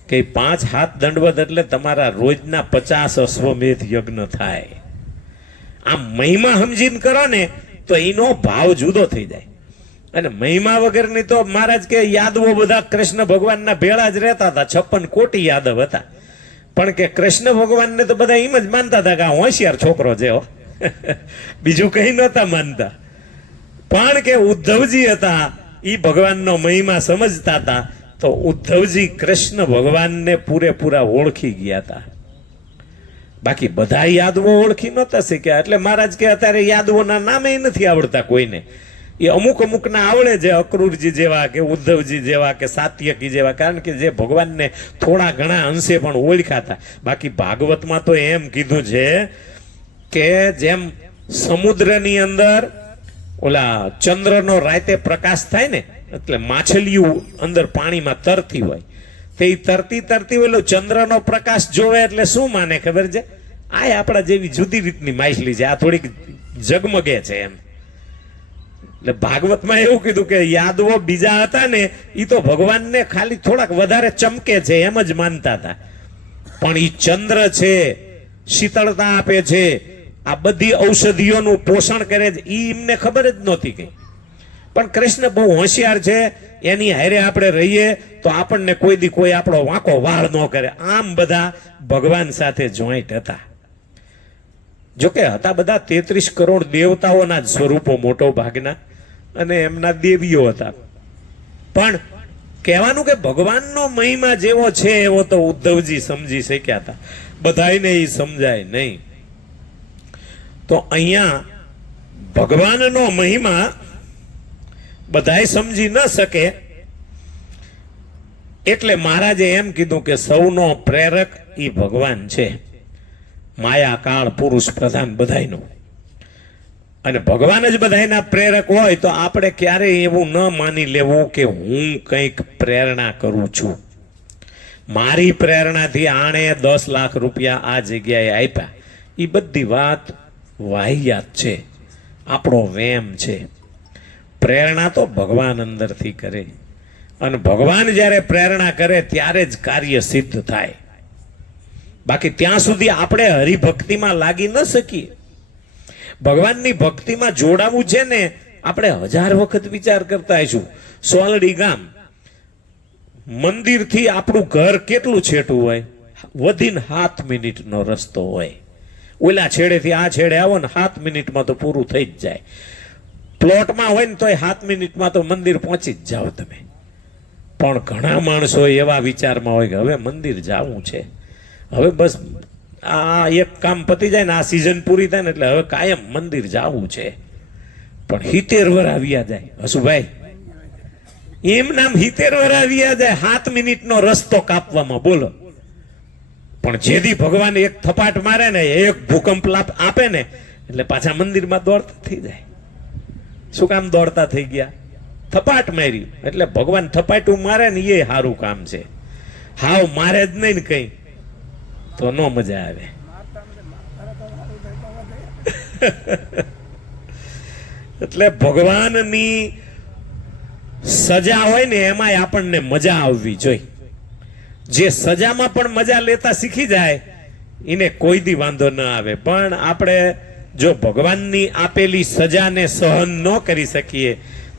કે 5 હાથ દંડવત એટલે તમારા રોજના 50 અશ્વમેધ યજ્ઞ થાય. આ મહિમા સમજીને કરો ને તો એનો ભાવ જુદો થઈ જાય. અને મહિમા વગરની તો મહારાજ કે યાદવો બધા કૃષ્ણ ભગવાનના ભેળા જ રહેતા હતા, 56 કોટી યાદવ હતા. પણ કે કૃષ્ણ ભગવાનને તો બધા એમ જ માનતા હતા કે આ હોશિયાર છોકરો છે, બીજું કઈ નતા માનતા. પણ કે ઉદ્ધવજી હતા એ ભગવાનનો મહિમા સમજતા હતા, તો ઉદ્ધવજી કૃષ્ણ ભગવાનને પૂરેપૂરા ઓળખી ગયા હતા. બાકી બધા યાદવો ઓળખી નતા શીખ્યા. એટલે મહારાજ કે અત્યારે યાદવોના નામે નથી આવડતા કોઈને. એ અમુક અમુકના આવડે છે, અક્રૂરજી જેવા કે ઉદ્ધવજી જેવા કે સાત્યકી જેવા, કારણ કે જે ભગવાનને થોડા ઘણા અંશે પણ ઓળખાતા. બાકી ભાગવતમાં તો એમ કીધું છે કે જેમ સમુદ્રની અંદર ઓલા ચંદ્રનો રાતે પ્રકાશ થાય ને, એટલે માછલીઓ અંદર પાણીમાં તરતી હોય, તે તરતી તરતી ઓલો ચંદ્રનો પ્રકાશ જોવે એટલે શું માને ખબર છે? આ આપણા જેવી જુદી રીતની માછલી છે, આ થોડીક ઝગમગે છે એમ. એટલે ભાગવતમાં એવું કીધું કે યાદવો બીજા હતા ને એ તો ભગવાનને ખાલી થોડાક વધારે ચમકે છે એમ જ માનતા હતા. પણ એ ચંદ્ર છે, શીતળતા આપે છે, આ બધી ઔષધિઓનું પોષણ કરે છે, એ એમને ખબર જ નહોતી કઈ. પણ કૃષ્ણ બહુ હોશિયાર છે, એની હારે આપણે રહીએ તો આપણને કોઈ દી કોઈ આપણો વાંકો વાળ ન કરે. આમ બધા ભગવાન સાથે જોઈન્ટ હતા. જોકે હતા બધા 33 કરોડ દેવતાઓના જ સ્વરૂપો મોટો ભાગના, અને એમના દેવીઓ હતા. પણ કહેવાનું કે ભગવાનનો મહિમા જેવો છે એવો તો ઉદ્ધવજી સમજી શક્યા હતા, બધાને એ સમજાય નહીં. તો અહીંયા ભગવાનનો મહિમા બધાય સમજી ન શકે, એટલે મહારાજે એમ કીધું કે સૌનો પ્રેરક એ ભગવાન છે, માયા કાળ પુરુષ પ્રધાન બધાયનો. અને ભગવાન જ બધાયના પ્રેરક હોય તો આપણે ક્યારેય એવું ન માની લેવું કે હું કંઈક પ્રેરણા કરું છું, મારી પ્રેરણાથી આણે 10 લાખ રૂપિયા આ જગ્યાએ આપ્યા. એ બધી વાત વાહિયાત છે, આપણો વેમ છે. પ્રેરણા તો ભગવાન અંદરથી કરે, અને ભગવાન જ્યારે પ્રેરણા કરે ત્યારે જ કાર્ય સિદ્ધ થાય. બાકી ત્યાં સુધી આપણે હરિભક્તિમાં લાગી ન શકીએ. ભગવાનની ભક્તિમાં જોડાવું છે ને, આપણે 1000 વખત વિચાર કરતા આવીશું. સોલડી ગામ મંદિરથી આપણું ઘર કેટલું છેટું હોય? વધીને 7 મિનિટનો રસ્તો હોય. ઓલા છેડેથી આ છેડે આવો ને 7 મિનિટમાં તો પૂરું થઈ જ જાય. પ્લોટમાં હોય ને તોય 7 મિનિટમાં તો મંદિર પહોંચી જ જાઓ તમે. પણ ઘણા માણસો એવા વિચારમાં હોય કે હવે મંદિર જવું છે, હવે બસ આ એક કામ પતી જાય ને, આ સિઝન પૂરી થાય ને એટલે હવે કાયમ મંદિર જવું છે. પણ 70 વર આવ્યા જાય હસુભાઈ, એમ નામ 70 વર આવ્યા જાય 7 મિનિટનો રસ્તો કાપવામાં, બોલો. પણ જેથી ભગવાન એક થપાટ મારે ને, એક ભૂકંપ આપે ને, એટલે પાછા મંદિરમાં દોડતા થઈ જાય. શું કામ દોડતા થઈ ગયા? થપાટ મારી. એટલે ભગવાન થપાટું મારે ને એ સારું કામ છે. હાવ મારે જ નહીં ને કઈ તો નો મજા આવે. એટલે ભગવાનની સજા હોય ને એમાં આપણને મજા આવવી જોઈએ. જે સજામાં પણ મજા લેતા શીખી જાય એને કોઈ દી વાંધો ન આવે. પણ આપણે જો ભગવાનની આપેલી સજાને સહન ન કરી શકીએ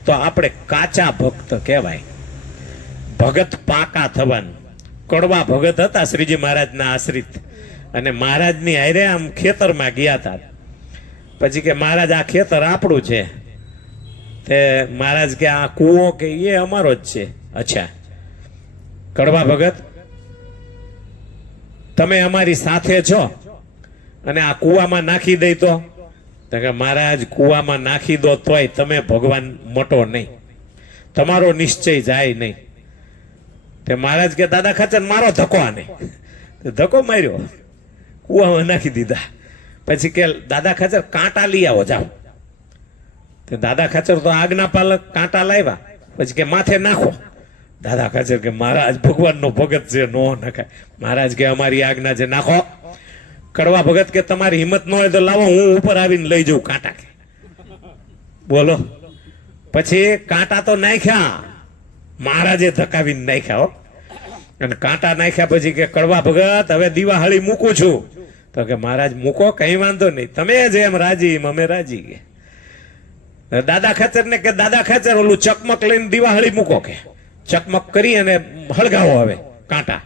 તો આપણે કાચા ભક્ત કહેવાય. ભગત પાકા થવાનું. કડવા ભગત હતા શ્રીજી મહારાજના આશ્રિત, અને મહારાજની હારે આમ ખેતરમાં ગયા હતા. પછી કે મહારાજ આ ખેતર આપણું છે. તે મહારાજ કે આ કૂવો કે એ અમારો જ છે. અચ્છા કડવા ભગત, તમે અમારી સાથે છો અને આ કૂવામાં નાખી દઈ તો કે મહારાજ કૂવામાં નાખી દો તોય તમે ભગવાન મટો નહીં, તમારો નિશ્ચય જાય નહીં. તે મહારાજ કે દાદા ખાચર મારો ધક્કો આને. ધક્કો માર્યો, કૂવામાં નાખી દીધા. પછી કે દાદા ખાચર કાંટા લઈ આવો જાઓ. તે દાદા ખાચર તો આજ્ઞા પાલક કાંટા લાવ્યા. પછી કે માથે નાખો. દાદા ખાચર કે મહારાજ ભગવાનનો ભગત છે, નો નખાય. મહારાજ કે અમારી આજ્ઞા છે, નાખો. કડવા ભગત કે તમારી હિંમત ન હોય તો લાવો હું ઉપર આવીને લઈ જાઉં કાંટા. કે બોલો. પછી કાંટા તો નાખ્યા, મહારાજે ધકાવીને નાખ્યા. અને કાંટા નાખ્યા પછી કે કડવા ભગત હવે દિવાહળી મૂકું છું. તો કે મહારાજ મૂકો, કઈ વાંધો નહીં, તમે જેમ રાજી એમ અમે રાજી. કે દાદા ખાચર ને કે દાદા ખાચર ઓલું ચકમક લઈને દિવાહળી મૂકો, કે ચકમક કરી અને હળગાવો હવે કાંટા.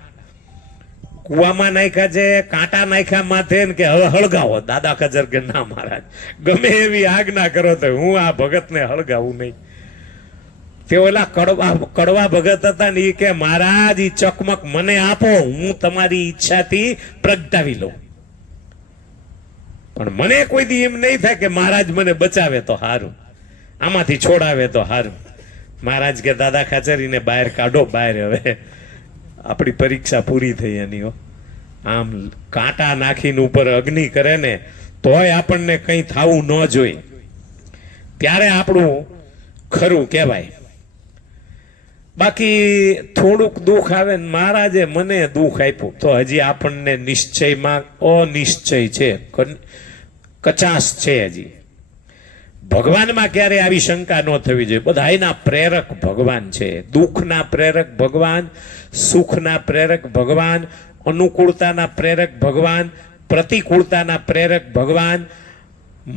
કુવામાં નાખ્યા છે, કાંટા નાખ્યા માથે ને કે હવે હળગાવો. દાદા ખાચર કે ના મહારાજ, ગમે એવી આજ્ઞા કરો તો હું આ ભગતને હળગાવું નહીં. તે ઓલા કડવા ભગત હતા ને એ કે મહારાજ ઈ ચકમક મને આપો, હું તમારી ઈચ્છાથી પ્રગટાવી લઉં. પણ મને કોઈ દી એમ નહીં થાય કે મહારાજ મને બચાવે તો હારું, આમાંથી છોડાવે તો હારું. મહારાજ કે દાદા ખાચરીને બહાર કાઢો, બહાર હવે આપણી પરીક્ષા પૂરી થઈ એની. આમ કાંટા નાખીને ઉપર અગ્નિ કરે ને તોય આપણને કંઈ થવું ન જોઈએ, ત્યારે આપણું ખરું કહેવાય. બાકી થોડુંક દુઃખ આવે ને મહારાજે મને દુઃખ આપ્યું તો હજી આપણને નિશ્ચયમાં અનિશ્ચય છે, કચાશ છે. હજી ભગવાનમાં ક્યારે આવી શંકા ન થવી જોઈએ. બધાયના પ્રેરક ભગવાન છે, દુઃખના પ્રેરક ભગવાન, સુખના પ્રેરક ભગવાન, અનુકૂળતાના પ્રેરક ભગવાન, પ્રતિકૂળતાના પ્રેરક ભગવાન,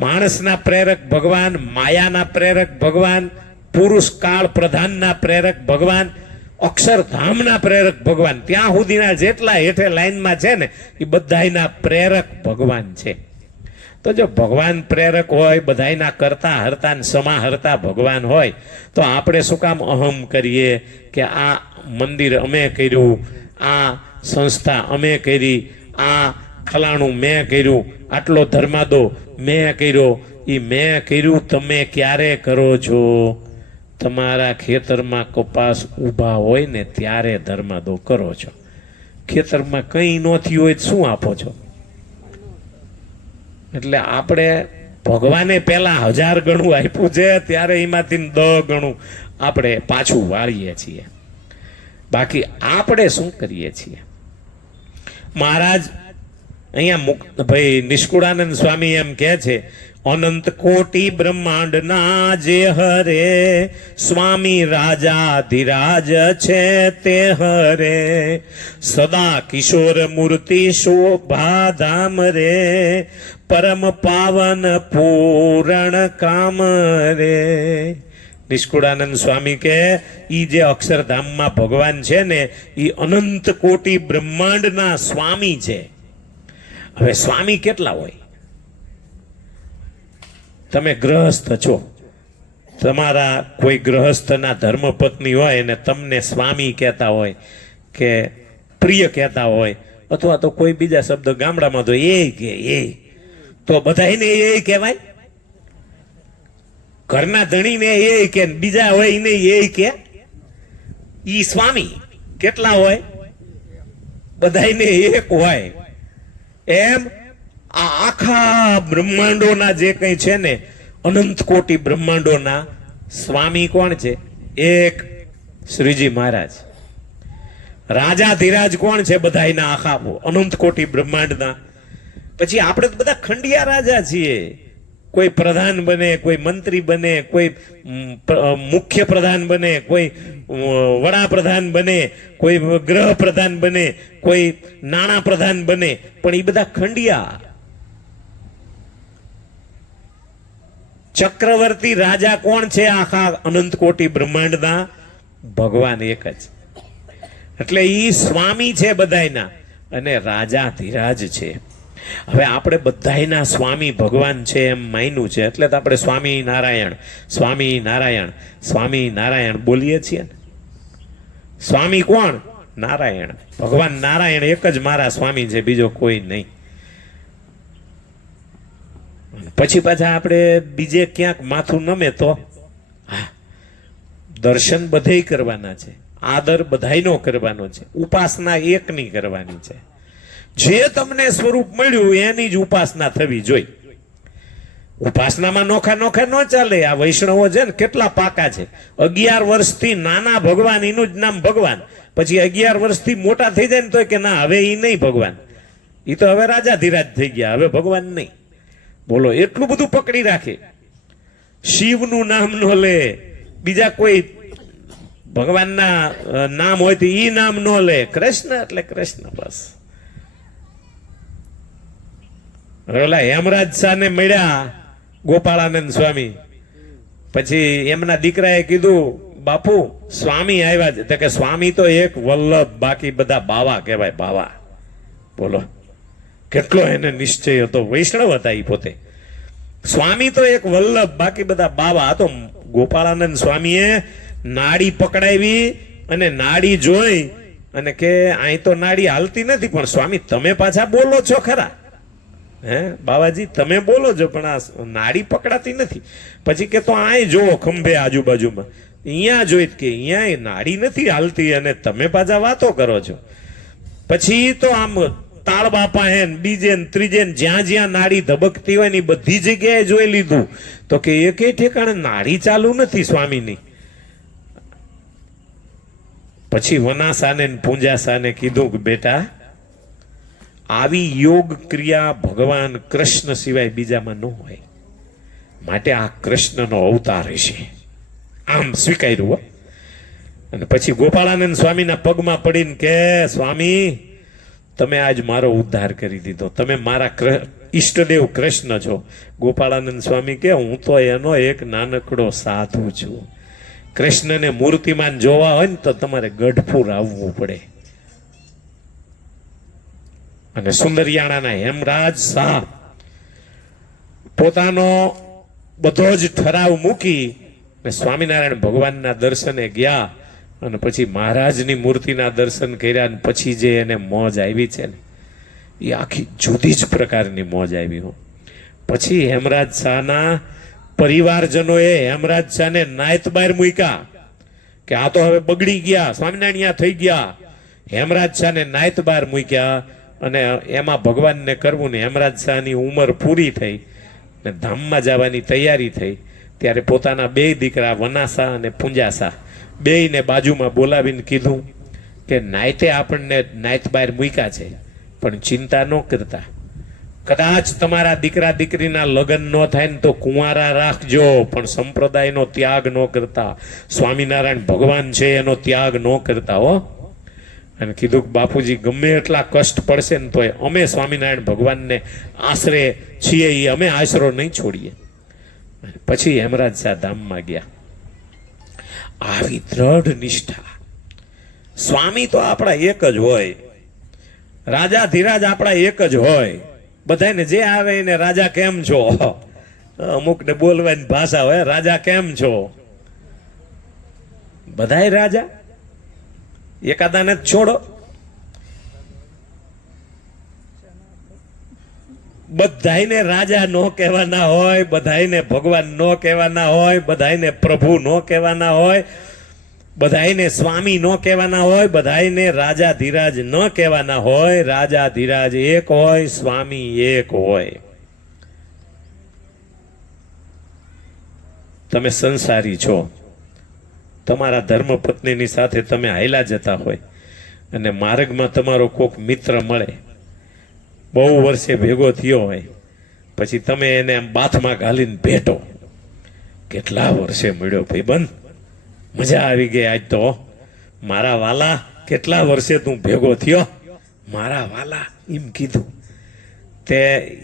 માણસના પ્રેરક ભગવાન, માયાના પ્રેરક ભગવાન, પુરુષ કાળ પ્રધાનના પ્રેરક ભગવાન, અક્ષરધામના પ્રેરક ભગવાન. ત્યાં સુધીના જેટલા હેઠે લાઈનમાં છે ને એ બધાયના પ્રેરક ભગવાન છે. તો જો ભગવાન પ્રેરક હોય, બધાયના કરતા હરતા ને સમાહરતા ભગવાન હોય, તો આપણે શું કામ અહમ કરીએ કે આ મંદિર અમે કર્યું, આ સંસ્થા અમે કરી, આ ફલાણું મેં કર્યું, આટલો ધર્માદો મેં કર્યો. એ મેં કર્યું તમે ક્યારે કરો છો? તમારા ખેતરમાં કપાસ ઊભા હોય ને ત્યારે ધર્માદો કરો છો. ખેતરમાં કંઈ ન થયું હોય શું આપો છો? એટલે આપણે ભગવાને પહેલા 1000 ગણું આપ્યું છે, ત્યારે એમાંથી 10 ગણું આપણે પાછું વાળીએ છીએ. બાકી આપણે શું કરીએ છીએ? મહારાજ અહીંયા ભાઈ નિષ્કુળાનંદ સ્વામી એમ કહે છે, અનંત કોટી બ્રહ્માંડના જે હરે સ્વામી રાજાધિરાજ છે તે હરે, સદા કિશોર મૂર્તિ શોભા ધામ રે, પરમ પાવન પૂરણ કામ રે. નિષ્કુળાનંદ સ્વામી કે ઈ જે અક્ષરધામમાં ભગવાન છે ને ઈ અનંત કોટી બ્રહ્માંડના સ્વામી છે. હવે સ્વામી કેટલા હોય? તમે ગ્રહસ્થ છો, તમારા કોઈ ગ્રહસ્થના ધર્મપત્ની હોય અને તમને સ્વામી કહેતા હોય કે પ્રિય કહેતા હોય, અથવા તો કોઈ બીજા શબ્દ ગામડામાં તો એ કે એ, તો બધાને એ કહેવાય. ઘરના ધણીને એ કે બીજા હોય એને એ કે ઈ સ્વામી. કેટલા હોય? બધાને એક હોય. એમ આ આખા બ્રહ્માંડોના જે કંઈ છે ને, અનંત કોટી બ્રહ્માંડોના સ્વામી કોણ છે? એક શ્રીજી મહારાજ. રાજાધિરાજ કોણ છે? બધાયના આખા અનંત કોટી બ્રહ્માંડના. પછી આપણે તો બધા ખંડિયા રાજા છીએ. કોઈ પ્રધાન બને, કોઈ મંત્રી બને, કોઈ મુખ્ય પ્રધાન બને, કોઈ વડાપ્રધાન બને, કોઈ ગૃહ પ્રધાન બને, કોઈ નાણા પ્રધાન બને, પણ એ બધા ખંડિયા. ચક્રવર્તી રાજા કોણ છે આખા અનંત કોટી બ્રહ્માંડના? ભગવાન એક જ. એટલે ઈ સ્વામી છે બધાયના અને રાજાધિરાજ છે. હવે આપણે બધાયના સ્વામી ભગવાન છે એમ માન્યું છે, એટલે તો આપણે સ્વામી નારાયણ, સ્વામી નારાયણ, સ્વામી નારાયણ બોલીએ છીએ ને. સ્વામી કોણ? નારાયણ. ભગવાન નારાયણ એક જ મારા સ્વામી છે, બીજો કોઈ નહીં. પછી પાછા આપણે બીજે ક્યાંક માથું નમે તો દર્શન બધાય કરવાના છે, આદર બધાયનો કરવાનો છે, ઉપાસના એકની કરવાની છે. જે તમને સ્વરૂપ મળ્યું એની જ ઉપાસના થવી જોઈએ. ઉપાસનામાં નોખા નોખા ન ચાલે. આ વૈષ્ણવો છે ને કેટલા પાકા છે. 11 વર્ષથી નાના ભગવાન, એનું જ નામ ભગવાન. પછી 11 વર્ષથી મોટા થઈ જાય ને તો કે ના હવે એ નહીં ભગવાન, એ તો હવે રાજાધિરાજ થઈ ગયા, હવે ભગવાન નહીં. બોલો, એટલું બધું પકડી રાખે. શિવનું નામ ન લે, બીજા કોઈ ભગવાનના નામ હોય તો ઈ નામ ન લે, કૃષ્ણ એટલે કૃષ્ણ બસ. ઓલા હેમરાજ શાહ ને મળ્યા ગોપાળાનંદ સ્વામી, પછી એમના દીકરાએ કીધું બાપુ સ્વામી આવ્યા છે. તો કે સ્વામી તો એક વલ્લભ, બાકી બધા બાવા કહેવાય, બાવા. બોલો કેટલો એને નિશ્ચય હતો, વૈષ્ણવ હતા એ પોતે. સ્વામી તો એક વલ્લભ, બાકી બધા બાવા. આ તો ગોપાળાનંદ સ્વામીએ નાડી પકડાવી અને નાડી જોઈ અને કે અહીં તો નાડી હાલતી નથી, પણ સ્વામી તમે પાછા બોલો છો ખરા, હે બાવાજી તમે બોલો છો પણ આ નાડી પકડાતી નથી. પછી કે તો આય જોવો ખંભે આજુબાજુમાં, અહીંયા જોઈ કે અહીંયા નાડી નથી હાલતી અને તમે પાછા વાતો કરો છો. પછી તો આમ તાળબા પાસે બીજે ત્રીજે જ્યાં જ્યાં નાડી ધબકતી હોય ને બધી જગ્યાએ જોઈ લીધું, તો કે એકે ઠેકાણે નાડી ચાલુ નથી સ્વામીની. પછી વનાસાને પૂંજાસાને કીધું કે બેટા આવી યોગ ક્રિયા ભગવાન કૃષ્ણ સિવાય બીજામાં ન હોય, માટે આ કૃષ્ણનો અવતાર છે. આમ સ્વીકાર્યું. અને પછી ગોપાળાનંદ સ્વામીના પગમાં પડીને કે સ્વામી તમે આજ મારો ઉદ્ધાર કરી દીધો, તમે મારા ઈષ્ટદેવ કૃષ્ણ છો. ગોપાળાનંદ સ્વામી કે હું તો એનો એક નાનકડો સાધુ છું. કૃષ્ણને મૂર્તિમાન જોવા હોય ને તો તમારે ગઢપુર આવવું પડે. અને સુંદરિયાણાના હેમરાજ શાહ પોતાનો બધો જ ઠરાવ મૂકી સ્વામિનારાયણ ભગવાનના દર્શને ગયા અને પછી મહારાજની મૂર્તિના દર્શન કર્યા. અને પછી જે એને મોજ આવી છે ને એ આખી જુદી જ પ્રકારની મોજ આવી હો. પછી હેમરાજ શાહના પરિવારજનોએ હેમરાજ શાહને નાયત બહાર મૂક્યા કે આ તો હવે બગડી ગયા, સ્વામિનારાયણ થઈ ગયા. હેમરાજ શાહને નાયત બહાર મૂક્યા અને એમાં ભગવાનને કરવું ને. હેમરાજ શાહની ઉંમર પૂરી થઈ ને ધામમાં જવાની તૈયારી થઈ ત્યારે પોતાના બે દીકરા વનાસા અને પૂંજાસા બેયને બાજુમાં બોલાવીને કીધું કે નાયતે આપણને નાયત બહાર મૂક્યા છે, પણ ચિંતા ન કરતા, કદાચ તમારા દીકરા દીકરીના લગ્ન ન થાય ને તો કુંવારા રાખજો, પણ સંપ્રદાયનો ત્યાગ ન કરતા, સ્વામિનારાયણ ભગવાન છે એનો ત્યાગ ન કરતા હો. અને કીધું કે બાપુજી ગમે એટલા કષ્ટ પડશે ને તોય અમે સ્વામિનારાયણ ભગવાનને આશરે છીએ, એ અમે આશરો નહીં છોડીએ. પછી હેમરાજ શાહ ધામમાં ગયા. આવી દ્રઢ નિષ્ઠા. સ્વામી તો આપણા એક જ હોય, રાજા ધીરાજ આપણા એક જ હોય. બધાને જે આવે એને રાજા કેમ છો, અમુકને બોલવાની ભાષા હોય રાજા કેમ છો. બધાય રાજા, એકાદાને છોડો. બધાને રાજા નો કહેવાના હોય, બધાને ભગવાન નો કહેવાના હોય, બધાને પ્રભુ નો કહેવાના હોય, બધાને સ્વામી નો કહેવાના હોય, બધાને રાજા ધીરાજ ન કહેવાના હોય. રાજા ધીરાજ એક હોય, સ્વામી એક હોય. તમે સંસારી છો, તમારા ધર્મપત્નીની સાથે તમે હાયલા જતા હોય અને માર્ગમાં તમારો કોક મિત્ર મળે, બહુ વર્ષે ભેગો થયો હોય, પછી તમે એને આમ બાથમાં ઘાલીને ભેટો, કેટલા વર્ષે મળ્યો ભાઈબંધ, મજા આવી ગઈ આજ તો, મારા વાલા કેટલા વર્ષે તું ભેગો થયો, મારા વાલા એમ કીધું. તે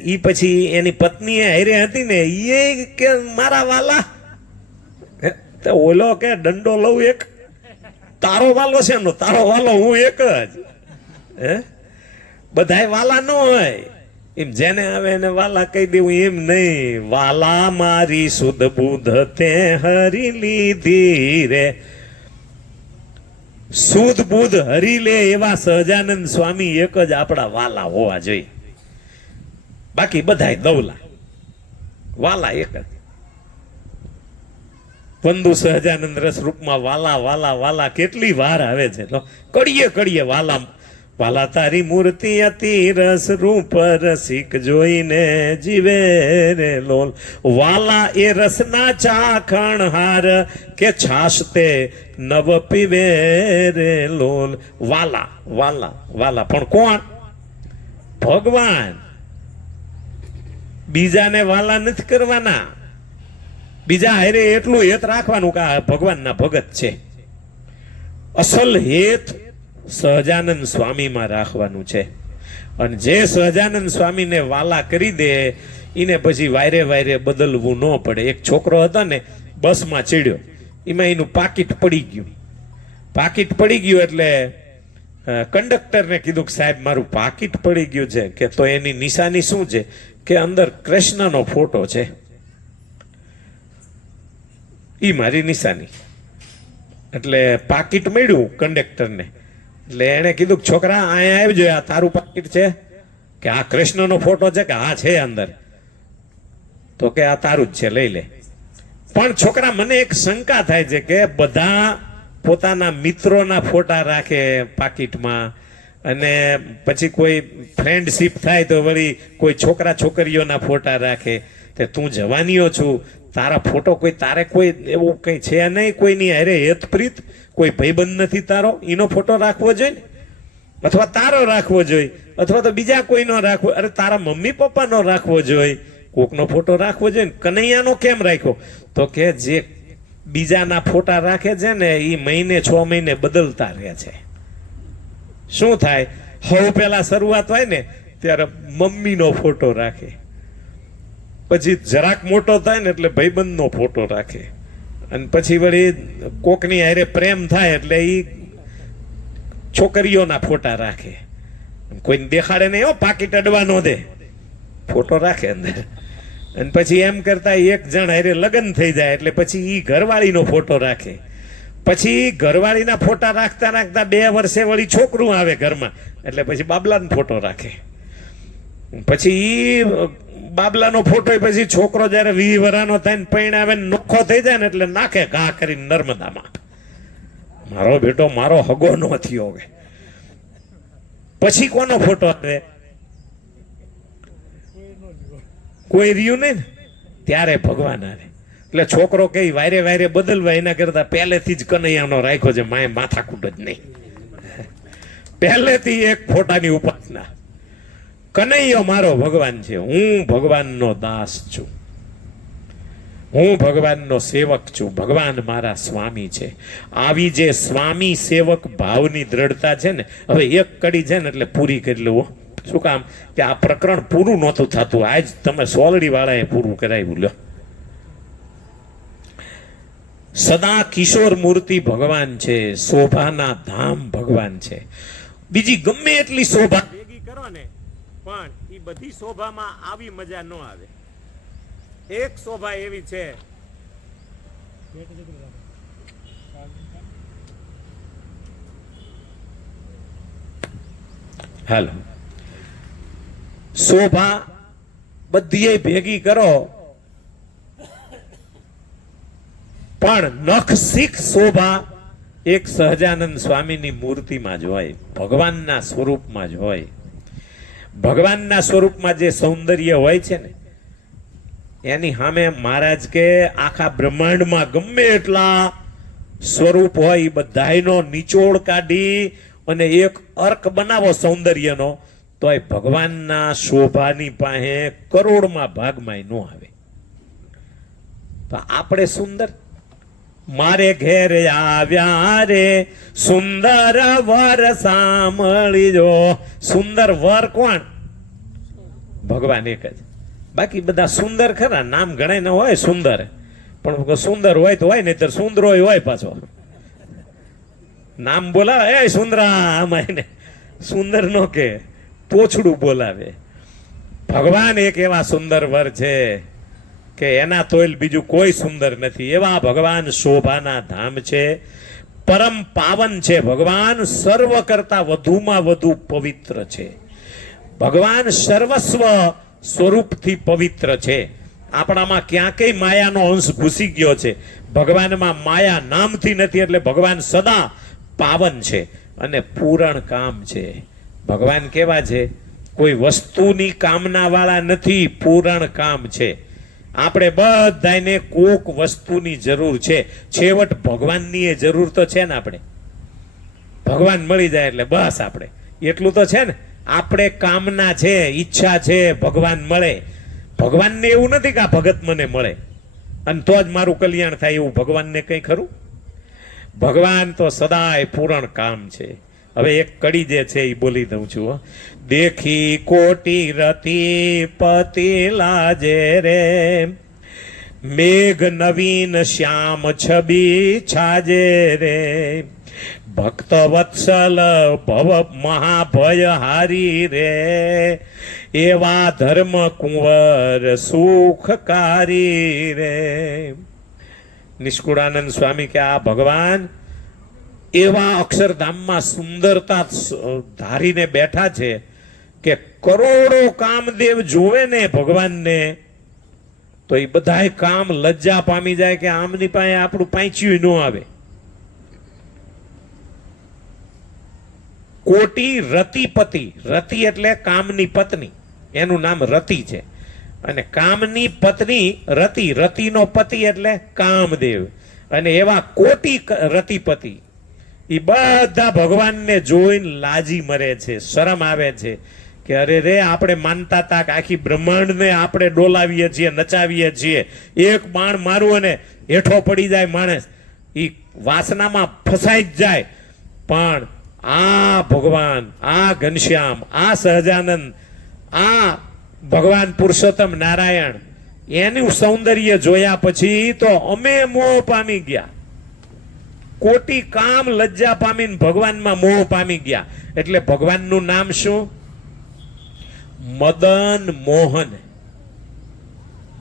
ઈ પછી એની પત્ની હારે હતી ને એ કે મારા વાલા, ઓલો કે દંડો લઉં એક, તારો વાલો છે નો, તારો વાલો હું એક જ. હે બધાય વાલા ન હોય, એમ જેને આવે એને વાલા કહી દેવું એમ નહીં. વાલા મારી સુધ બુધ તે હરી લીધી રે, સુધ બુધ હરી લે એવા સહજાનંદ સ્વામી એક જ આપણા વાલા હોવા જોઈએ. બાકી બધાય દવલા, વાલા એક જ. વંદુ સહજાનંદ રસ રૂપમાં વાલા વાલા વાલા કેટલી વાર આવે છે. કડીએ કડીએ વાલા વાલા તારી મૂર્તિ અતિ રસ રૂપ રસિક જોઈને જીવે રે લોલ. વાલા એ રસના ચાખણ હાર કે છાશ તે નવ પીવે રે લોલ. વાલા વાલા વાલા પણ કોણ? ભગવાન. બીજાને વાલા નથી કરવાના, બીજા હારે એટલું હેત રાખવાનું કે આ ભગવાનના ભગત છે. અસલ હેત સહજાનંદ સ્વામીમાં રાખવાનું છે. અને જે સહજાનંદ સ્વામીને વાલા કરી દે એને પછી વાયરે વાયરે બદલવું ન પડે. એક છોકરો હતો ને, બસમાં ચડ્યો, એમાં એનું પાકીટ પડી ગયું. પાકીટ પડી ગયું એટલે કંડક્ટરને કીધું કે સાહેબ મારું પાકીટ પડી ગયું છે. કે તો એની નિશાની શું છે? કે અંદર કૃષ્ણનો ફોટો છે, ઈ મારી નિશાની. એટલે પાકીટ મળ્યું કંડક્ટરને. એટલે એને કીધું છોકરા અહીંયા આવજો, આ તારું પાકીટ છે? કે આ કૃષ્ણનો ફોટો છે? કે હા છે અંદર. તો કે આ તારું જ છે, લઈ લે. પણ છોકરા, મને એક શંકા થાય છે કે બધા પોતાના મિત્રોના ફોટા રાખે પાકીટમાં, અને પછી કોઈ ફ્રેન્ડશીપ થાય તો વળી કોઈ છોકરા છોકરીઓના ફોટા રાખે. તે તું જવાનીઓ છું, તારા ફોટો કોઈ, તારે કોઈ એવું કંઈ છે નહીં, કોઈની હારે હેતપ્રીત, કોઈ ભાઈબંધ નથી તારો, એનો ફોટો રાખવો જોઈએ ને, અથવા તારો રાખવો જોઈએ, અથવા તો બીજા કોઈનો રાખવો. અરે તારા મમ્મી પપ્પાનો રાખવો જોઈએ, કોકનો ફોટો રાખવો જોઈએ. કનૈયાનો કેમ રાખ્યો? તો કે જે બીજાના ફોટા રાખે છે ને એ મહિને 6 મહિને બદલતા રહે છે. શું થાય? હવે પેલા શરૂઆત હોય ને ત્યારે મમ્મીનો ફોટો રાખે, પછી જરાક મોટો થાય ને એટલે ભાઈબંધનો ફોટો રાખે, અને પછી વળી કોકની હારે પ્રેમ થાય એટલે એ છોકરીઓના ફોટા રાખે. કોઈને દેખાડે નહીં, પાકીટ અડવા ન દે, ફોટો રાખે અંદર. અને પછી એમ કરતા એક જણ હારે લગ્ન થઈ જાય એટલે પછી ઈ ઘરવાળીનો ફોટો રાખે. પછી ઘરવાળીના ફોટા રાખતા રાખતા 2 વર્ષે વળી છોકરું આવે ઘરમાં એટલે પછી બાબલાનો ફોટો રાખે. પછી ઈ બાબલાનો ફોટો પછી છોકરો જયારે 20 વર્ષનો થાય ને પરણાવે નોખો થઈ જાય ને એટલે નાખે ઘા કરીને નર્મદામાં. મારો બેટો મારો હગો નો થયો. પછી કોનો ફોટો આવે? કોઈ રહ્યું નહીં ને ત્યારે ભગવાન આવે. એટલે છોકરો કઈ વાયરે વાયરે બદલવા એના કરતા પહેલેથી જ કનૈયાનો રાખ્યો છે, માએ માથાકૂટ જ નહીં. પહેલેથી એક ફોટાની ઉપાસના. કનૈયો મારો ભગવાન છે, હું ભગવાનનો દાસ છું, હું ભગવાનનો સેવક છું, ભગવાન મારા સ્વામી છે. આવી જે સ્વામી સેવક ભાવની દ્રઢતા છે ને, હવે એક કડી છે ને એટલે પૂરી કરી લેવો. શું કામ? કે આ પ્રકરણ પૂરું નહોતું થતું, આજ તમે સોલડી વાળાએ પૂરું કરાવ્યું. લો, સદા કિશોર મૂર્તિ ભગવાન છે, શોભાના ધામ ભગવાન છે. બીજી ગમે એટલી શોભા ભેગી કરો ને પણ એ બધી શોભામાં આવી મજા ન આવે. એક શોભા એવી છે, હાલો, શોભા બધી ભેગી કરો પણ નખશીખ શોભા એક સહજાનંદ સ્વામીની મૂર્તિમાં જ હોય, ભગવાનના સ્વરૂપમાં જ હોય. ભગવાનના સ્વરૂપમાં જે સૌંદર્ય હોય છે ને એની સામે મહારાજ કે આખા બ્રહ્માંડમાં ગમે એટલા સ્વરૂપ હોય એ બધાયનો નિચોડ કાઢી અને એક અર્ક બનાવો સૌંદર્યનો, તો એ ભગવાનના શોભાની પાસે કરોડમાં ભાગમાં ન આવે. તો આપણે સુંદર, મારે ઘેર આવ્યા રે સુંદર વર સાંભળી જો. સુંદર વર કોણ? ભગવાન એક જ. બાકી બધા સુંદર ખરા, નામ ઘણા ન હોય સુંદર, પણ સુંદર હોય તો હોય, નહીં તો સુંદરો હોય પાછો. નામ બોલાવે એ સુંદરા, આમાં એને સુંદર નો કે પોછડું બોલાવે. ભગવાન એક એવા સુંદર વર છે કે એના તોય બીજું કોઈ સુંદર નથી. એવા ભગવાન શોભાના ધામ છે, પરમ પાવન છે. ભગવાન સર્વ કરતા વધુમાં વધુ પવિત્ર છે. ભગવાન સર્વસ્વ સ્વરૂપથી પવિત્ર છે. આપણામાં ક્યાંકય માયાનો અંશ ઘૂસી ગયો છે, ભગવાનમાં માયા નામથી નથી. એટલે ભગવાન સદા પાવન છે અને પૂરણ કામ છે. ભગવાન કેવા છે? કોઈ વસ્તુની કામના વાળા નથી, પૂરણ કામ છે. આપણે બધાને કોક વસ્તુની જરૂર છે, છેવટ ભગવાનની એ જરૂર તો છે ને. આપણે ભગવાન મળી જાય એટલે બસ આપણે એટલું તો છે ને. આપણે કામના છે, ઈચ્છા છે ભગવાન મળે. ભગવાનને એવું નથી કે આ ભગત મને મળે અને તો જ મારું કલ્યાણ થાય, એવું ભગવાનને કઈ ખરું? ભગવાન તો સદાય પૂરણ કામ છે. હવે એક કડી જે છે એ બોલી દઉં છું હો. દેખી કોટી રતિ પતિ લાજે રે, મેઘ નવીન શ્યામ છબી છાજે રે, ભક્ત વત્સલ ભવ મહાભય હારી રે, એવા ધર્મ કુંવર સુખકારી રે. નિષ્કુળાનંદ સ્વામી કે આ ભગવાન એવા અક્ષરધામમાં સુંદરતા ધારીને બેઠા છે કે કરોડો કામદેવ જોવે ને ભગવાનને તો એ બધાય કામ લજ્જા પામી જાય કે આમની પાસે આપણું પાંચ્યું ન આવે. કોટી રતિપતિ, રતિ એટલે કામની પત્ની, એનું નામ રતિ છે. અને કામની પત્ની રતિ, રતિનો પતિ એટલે કામદેવ. અને એવા કોટી રતિપતિ એ બધા ભગવાનને જોઈને લાજી મરે છે, શરમ આવે છે કે અરે રે આપણે માનતા હતા કે આખી બ્રહ્માંડને આપણે ડોલાવીએ છીએ, નચાવીએ છીએ, એક બાણ મારું અને હેઠો પડી જાય માણસ, એ વાસનામાં ફસાઈ જ જાય. પણ આ ભગવાન, આ ઘનશ્યામ, આ સહજાનંદ, આ ભગવાન પુરુષોત્તમ નારાયણ, એનું સૌંદર્ય જોયા પછી તો અમે મોહ પામી ગયા. કોટી કામ લજ્જા પામીને ભગવાનમાં મોહ પામી ગયા. એટલે ભગવાનનું નામ શું? મદન મોહન.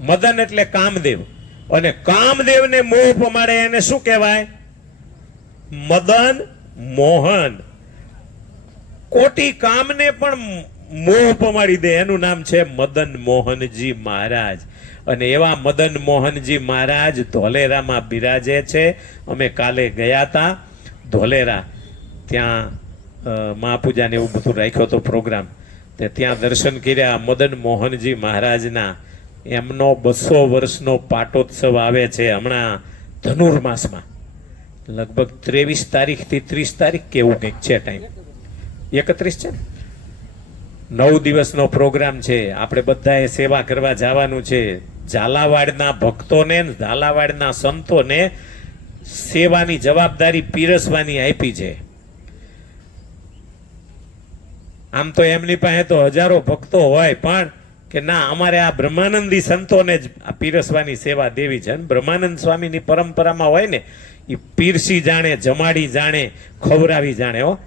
મદન એટલે કામદેવ, અને કામદેવને મોહ પમાડે એને શું કહેવાય? મદન મોહન. કોટી કામને પણ મોહ પમાડી દે એનું નામ છે મદન મોહનજી મહારાજ. અને એવા મદન મોહનજી મહારાજ ધોલેરામાં બિરાજે છે. અમે કાલે ગયા હતા ધોલેરા, ત્યાં મહાપૂજાને એવું બધું રાખ્યો હતો પ્રોગ્રામ, તે ત્યાં દર્શન કર્યા મદન મોહનજી મહારાજના. એમનો 200 વર્ષનો પાટોત્સવ આવે છે હમણાં ધનુર્માસમાં, લગભગ 23 તારીખથી 30 તારીખ કેવું કંઈક છે ટાઈમ, 31 છે. 9 દિવસનો પ્રોગ્રામ છે. આપણે બધાએ સેવા કરવા જવાનું છે. ઝાલાવાડના ભક્તોને, ઝાલાવાડના સંતોને સેવાની જવાબદારી પીરસવાની આપી છે. આમ તો એમની પાસે તો હજારો ભક્તો હોય, પણ કે ના અમારે આ બ્રહ્માનંદી સંતોને જ આ પીરસવાની સેવા દેવી છે. અને બ્રહ્માનંદ સ્વામીની પરંપરામાં હોય ને એ પીરસી જાણે, જમાડી જાણે, ખવરાવી જાણે. હો,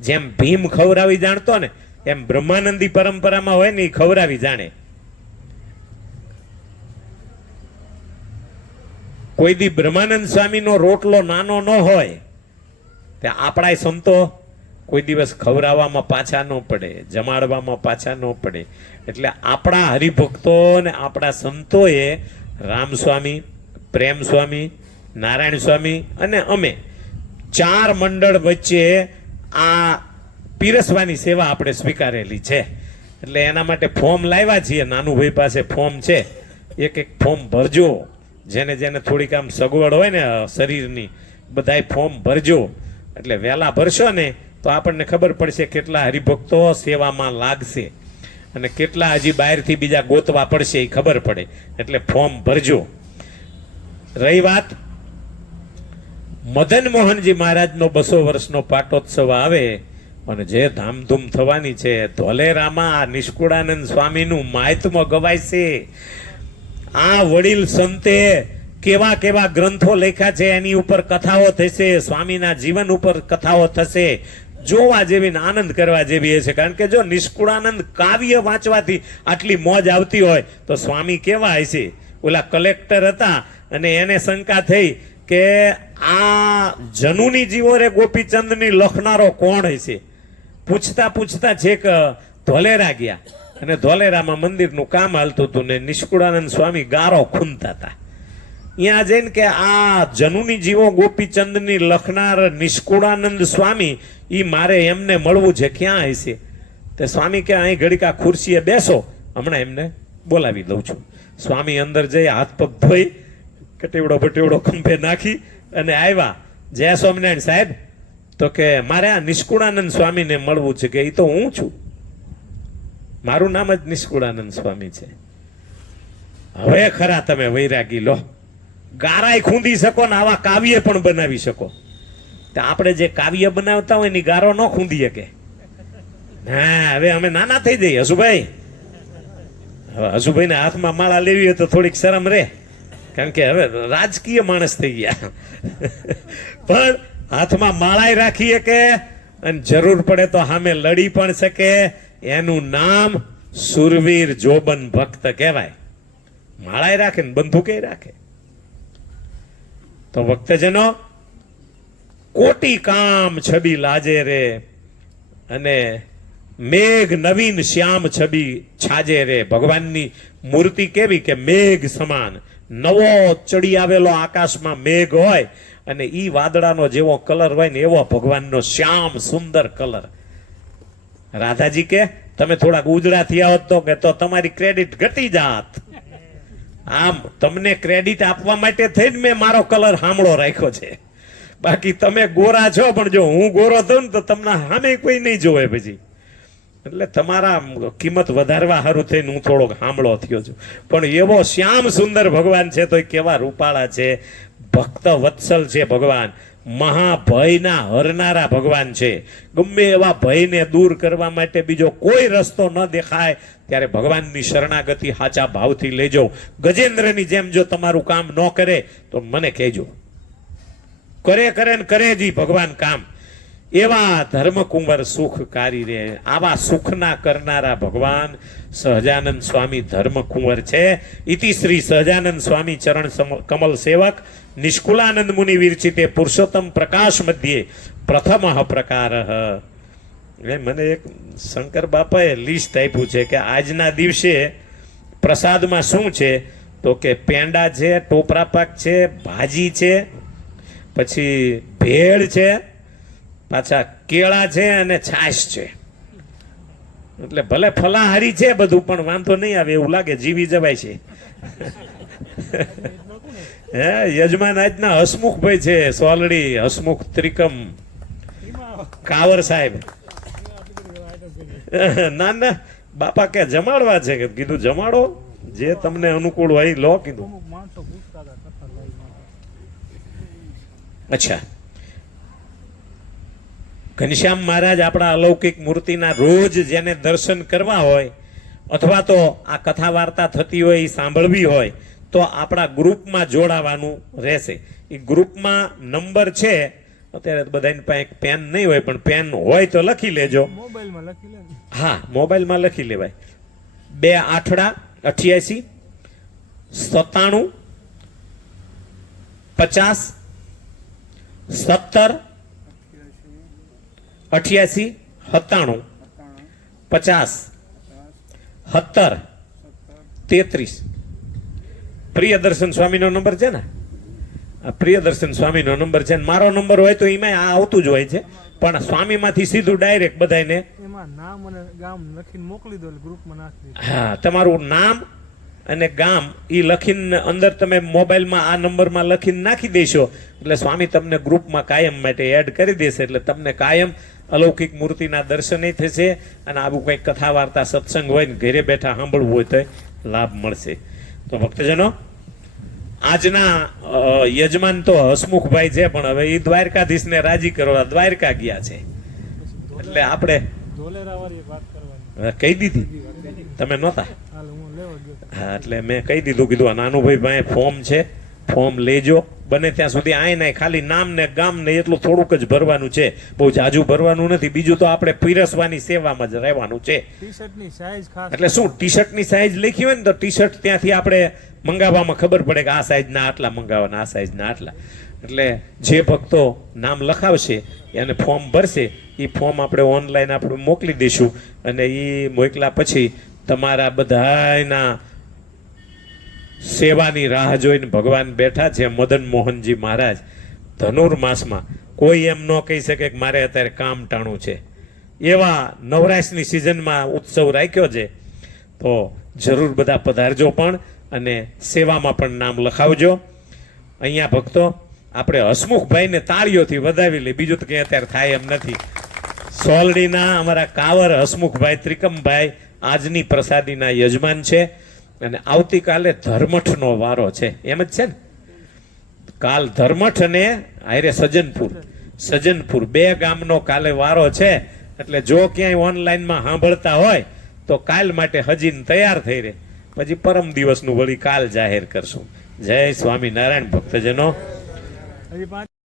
જેમ ભીમ ખવરાવી જાણતો ને એમ બ્રહ્માનંદી પરંપરામાં હોય ને એ ખવરાવી જાણે. કોઈ દી બ્રહ્માનંદ સ્વામીનો રોટલો નાનો ન હોય તે આપણા સંતો કોઈ દિવસ ખવડાવવામાં પાછા ન પડે, જમાડવામાં પાછા ન પડે. એટલે આપણા હરિભક્તો ને આપણા સંતોએ રામસ્વામી, પ્રેમ સ્વામી, નારાયણ સ્વામી અને અમે 4 મંડળ વચ્ચે આ પીરસવાની સેવા આપણે સ્વીકારેલી છે. એટલે એના માટે ફોર્મ લાવ્યા છીએ. નાનુભાઈ પાસે ફોર્મ છે, એક ફોર્મ ભરજો. જેને જેને થોડીક આમ સગવડ હોય ને શરીરની, બધાય ફોર્મ ભરજો. એટલે વહેલા ભરશો ને તો આપણને ખબર પડશે કેટલા હરિભક્તો સેવામાં લાગશે અને કેટલા હજી બહારથી બીજા ગોતવા પડશે એ ખબર પડે. એટલે ફોર્મ ભરજો. રહી વાત મદન મોહનજી મહારાજનો 200 વર્ષનો પાટોત્સવ આવે અને જે ધામધૂમ થવાની છે, ધોલેરામાં આ નિષ્કુળાનંદ સ્વામીનું મહાત્મ્ય ગવાય છે. આ વડીલ સંતે કેવા કેવા ગ્રંથો લખ્યા છે, એની ઉપર કથાઓ થશે, સ્વામીના જીવન ઉપર કથાઓ થશે, જોવા જેવી, આનંદ કરવા જેવી છે. કારણ કે જો નિષ્કુળાનંદ કાવ્ય વાંચવાથી આટલી મોજ આવતી હોય તો સ્વામી કેવા હશે? ઓલા કલેક્ટર હતા અને એને શંકા થઈ કે આ જનુની જીવો રે ગોપીચંદની લખનારો કોણ હશે? પૂછતા પૂછતા છેક ધોલેરા ગયા અને ધોલેરામાં મંદિરનું કામ હાલતું હતું ને નિષ્કુળાનંદ સ્વામી ગારો ખૂંદતા હતા. ત્યાં જઈને કે આ જનુની જીવો ગોપીચંદની લખનાર નિષ્કુળાનંદ સ્વામી, ઈ મારે એમને મળવું છે, ક્યાં હશે? તે સ્વામી કે અહીં ઘડીક આ ખુરશીએ બેસો, હમણાં એમને બોલાવી દઉં છું. સ્વામી અંદર જઈ હાથ પગ ધોઈ કટેવડો બટેવડો ખંભે નાખી અને આવ્યા. જય સ્વામિનારાયણ સાહેબ. તો કે મારે આ નિષ્કુળાનંદ સ્વામીને મળવું છે. કે એ તો હું છું, મારું નામ જ નિષ્કુળાનંદ સ્વામી છે. હવે ખરા તમે વૈરાગી લો, ગારાય ખૂંદી શકો ને આવા કાવ્ય પણ બનાવી શકો. તો આપણે જે કાવ્ય બનાવતા હોય એની ગારો ન ખૂંદી શકે. હા, હવે અમે નાના થઈ જઈએ. હસુભાઈ, હવે હસુભાઈને હાથમાં માળા લેવી હોય તો થોડીક શરમ રહે, કારણ કે હવે રાજકીય માણસ થઈ ગયા. પણ હાથમાં માળાય રાખી શકે અને જરૂર પડે તો સામે લડી પણ શકે. એનું નામ સુરવીર જોબન ભક્ત કહેવાય. માળાય રાખે ને બંદૂકે રાખે. તો ભક્તજનો, કોટી કામ છબી લાજે રે, અને મેઘ નવીન શ્યામ છબી છાજે રે. ભગવાનની મૂર્તિ કેવી કે મેઘ સમાન, નવો ચડી આવેલો આકાશમાં મેઘ હોય અને ઈ વાદળાનો જેવો કલર હોય ને એવો ભગવાનનો શ્યામ સુંદર કલર. રાધાજી કે તમે થોડાક ઉજળા થયા હોત તો તમારી ક્રેડિટ ઘટી જાત. આમ તમને ક્રેડિટ આપવા માટે થઈને મેં મારો કલર હામળો રાખ્યો છે. બાકી તમે ગોરા છો, પણ જો હું ગોરો થઉં ને તો તમને સામે કોઈ નહીં જોવે પછી. એટલે તમારા કિંમત વધારવા સારું થઈને હું થોડોક હામળો થયો છું. પણ એવો શ્યામ સુંદર ભગવાન છે તો કેવા રૂપાળા છે. ભક્ત વત્સલ છે ભગવાન. મહાભયના હરનારા ભગવાન છે. ગમે એવા ભયને દૂર કરવા માટે બીજો કોઈ રસ્તો ન દેખાય ત્યારે ભગવાનની શરણાગતિ સાચા ભાવથી લેજો. ગજેન્દ્રની જેમ જો તમારું કામ ન કરે તો મને કહેજો. કરે ને કરે જી ભગવાન કામ. એવા ધર્મકુંવર સુખકારી રે. આવા સુખના કરનારા ભગવાન સહજાનંદ સ્વામી ધર્મકુંવર છે. ઇતિ શ્રી સહજાનંદ સ્વામી ચરણ કમલ સેવક નિષ્કુલાનંદ મુનિ વિરચિતે પુરુષોત્તમ પ્રકાશ મધ્યે પ્રથમ પ્રકાર. મને એક શંકર બાપાએ લિસ્ટ આપ્યું છે કે આજના દિવસે પ્રસાદમાં શું છે, તો કે પેંડા છે, ટોપરા પાક છે, ભાજી છે, પછી ભેળ છે, પાછા કેળા છે અને છાશ છે. એટલે ભલે ફલાહારી છે બધું, પણ વાંધો નહીં આવે એવું લાગે, જીવી જવાય છે. હે યજમાન આજના હસમુખભાઈ છે સોલડી, હસમુખ ત્રિકમ કાવર સાહેબ. ના ના બાપા કે જમાડવા છે, કે કીધું જમાડો, જે તમને અનુકૂળ હોય લો કીધું. અચ્છા, ઘનશ્યામ મહારાજ આપણા અલૌકિક મૂર્તિના રોજ જેને દર્શન કરવા હોય અથવા તો આ કથા વાર્તા થતી હોય એ સાંભળવી હોય તો આપણા ગ્રુપમાં જોડાવાનું રહેશે. એ ગ્રુપમાં નંબર છે, અત્યારે બધાની પાસે એક પેન નહીં હોય, પણ પેન હોય તો લખી લેજો. હા, મોબાઈલમાં લખી લેવાય. 288 97 50 17 88 97 50 17 33. પ્રિયદર્શન સ્વામીનો નંબર છે ને? આ પ્રિયદર્શન સ્વામીનો નંબર છે. મારો નંબર હોય તો એમાં આ આવતું જ હોય છે, પણ સ્વામીમાંથી સીધું ડાયરેક્ટ બધાને એમાં નામ અને ગામ લખીને મોકલી દો, ગ્રુપમાં નાખી દો. હા, તમારું નામ અને ગામ એ લખીને અંદર તમે મોબાઈલમાં આ નંબરમાં લખીને નાખી દેશો એટલે સ્વામી તમને ગ્રુપમાં કાયમ માટે એડ કરી દેશે. એટલે તમને કાયમ અલૌકિક મૂર્તિના દર્શનય થશે અને આવું કંઈક કથા વાર્તા સત્સંગ હોય ને ઘરે બેઠા સાંભળવું હોય તો લાભ મળશે. તો ભક્તજનો, આજના યજમાન તો હસમુખભાઈ છે, પણ હવે એ દ્વારકાધીશને રાજી કરવા દ્વારકા ગયા છે. એટલે આપણે કહી દીધી, તમે નહોતા? હા, એટલે મેં કહી દીધું, કીધું નાનુભાઈ ભાઈ ફોર્મ છે, ફોર્મ લેજો. બને ત્યાં સુધી આય નહીં, ખાલી નામ ને ગામ ને એટલું થોડુંક જ ભરવાનું છે, બહુ જાજુ ભરવાનું નથી. બીજું તો આપણે પીરસવાની સેવામાં જ રહેવાનું છે. એટલે શું ટી શર્ટની સાઈઝ લખી હોય ને તો ટી શર્ટ ત્યાંથી આપણે મંગાવવામાં ખબર પડે કે આ સાઈઝના આટલા મંગાવવાના, આ સાઈઝના આટલા. એટલે જે ભક્તો નામ લખાવશે એને ફોર્મ ભરશે, એ ફોર્મ આપણે ઓનલાઈન આપણે મોકલી દઈશું અને એ મોકલ્યા પછી તમારા બધાના સેવાની રાહ જોઈને ભગવાન બેઠા છે. મદન મોહનજી મહારાજ ધનુર્માસમાં કોઈ એમ ન કહી શકે કે મારે અત્યારે કામ ટાણું છે. એવા નવરાશની સિઝનમાં ઉત્સવ રાખ્યો છે. તો જરૂર બધા પધારજો પણ અને સેવામાં પણ નામ લખાવજો. અહીંયા ભક્તો આપણે હસમુખભાઈને તાળીઓથી વધાવી લે, બીજું તો કંઈ અત્યારે થાય એમ નથી. સોલડીના અમારા કાવર હસમુખભાઈ ત્રિકમભાઈ આજની પ્રસાદીના યજમાન છે અને આવતીકાલે ધર્મઠનો વારો છે, એમ જ છે ને? કાલ ધર્મઠ અને આયરે સજ્જનપુર. સજનપુર 2 ગામનો કાલે વારો છે. એટલે જો ક્યાંય ઓનલાઈનમાં સાંભળતા હોય તો કાલ માટે હજીને તૈયાર થઈ રહે. પછી પરમ દિવસનું વળી કાલ જાહેર કરશું. જય સ્વામિનારાયણ ભક્તજનો. હજી 5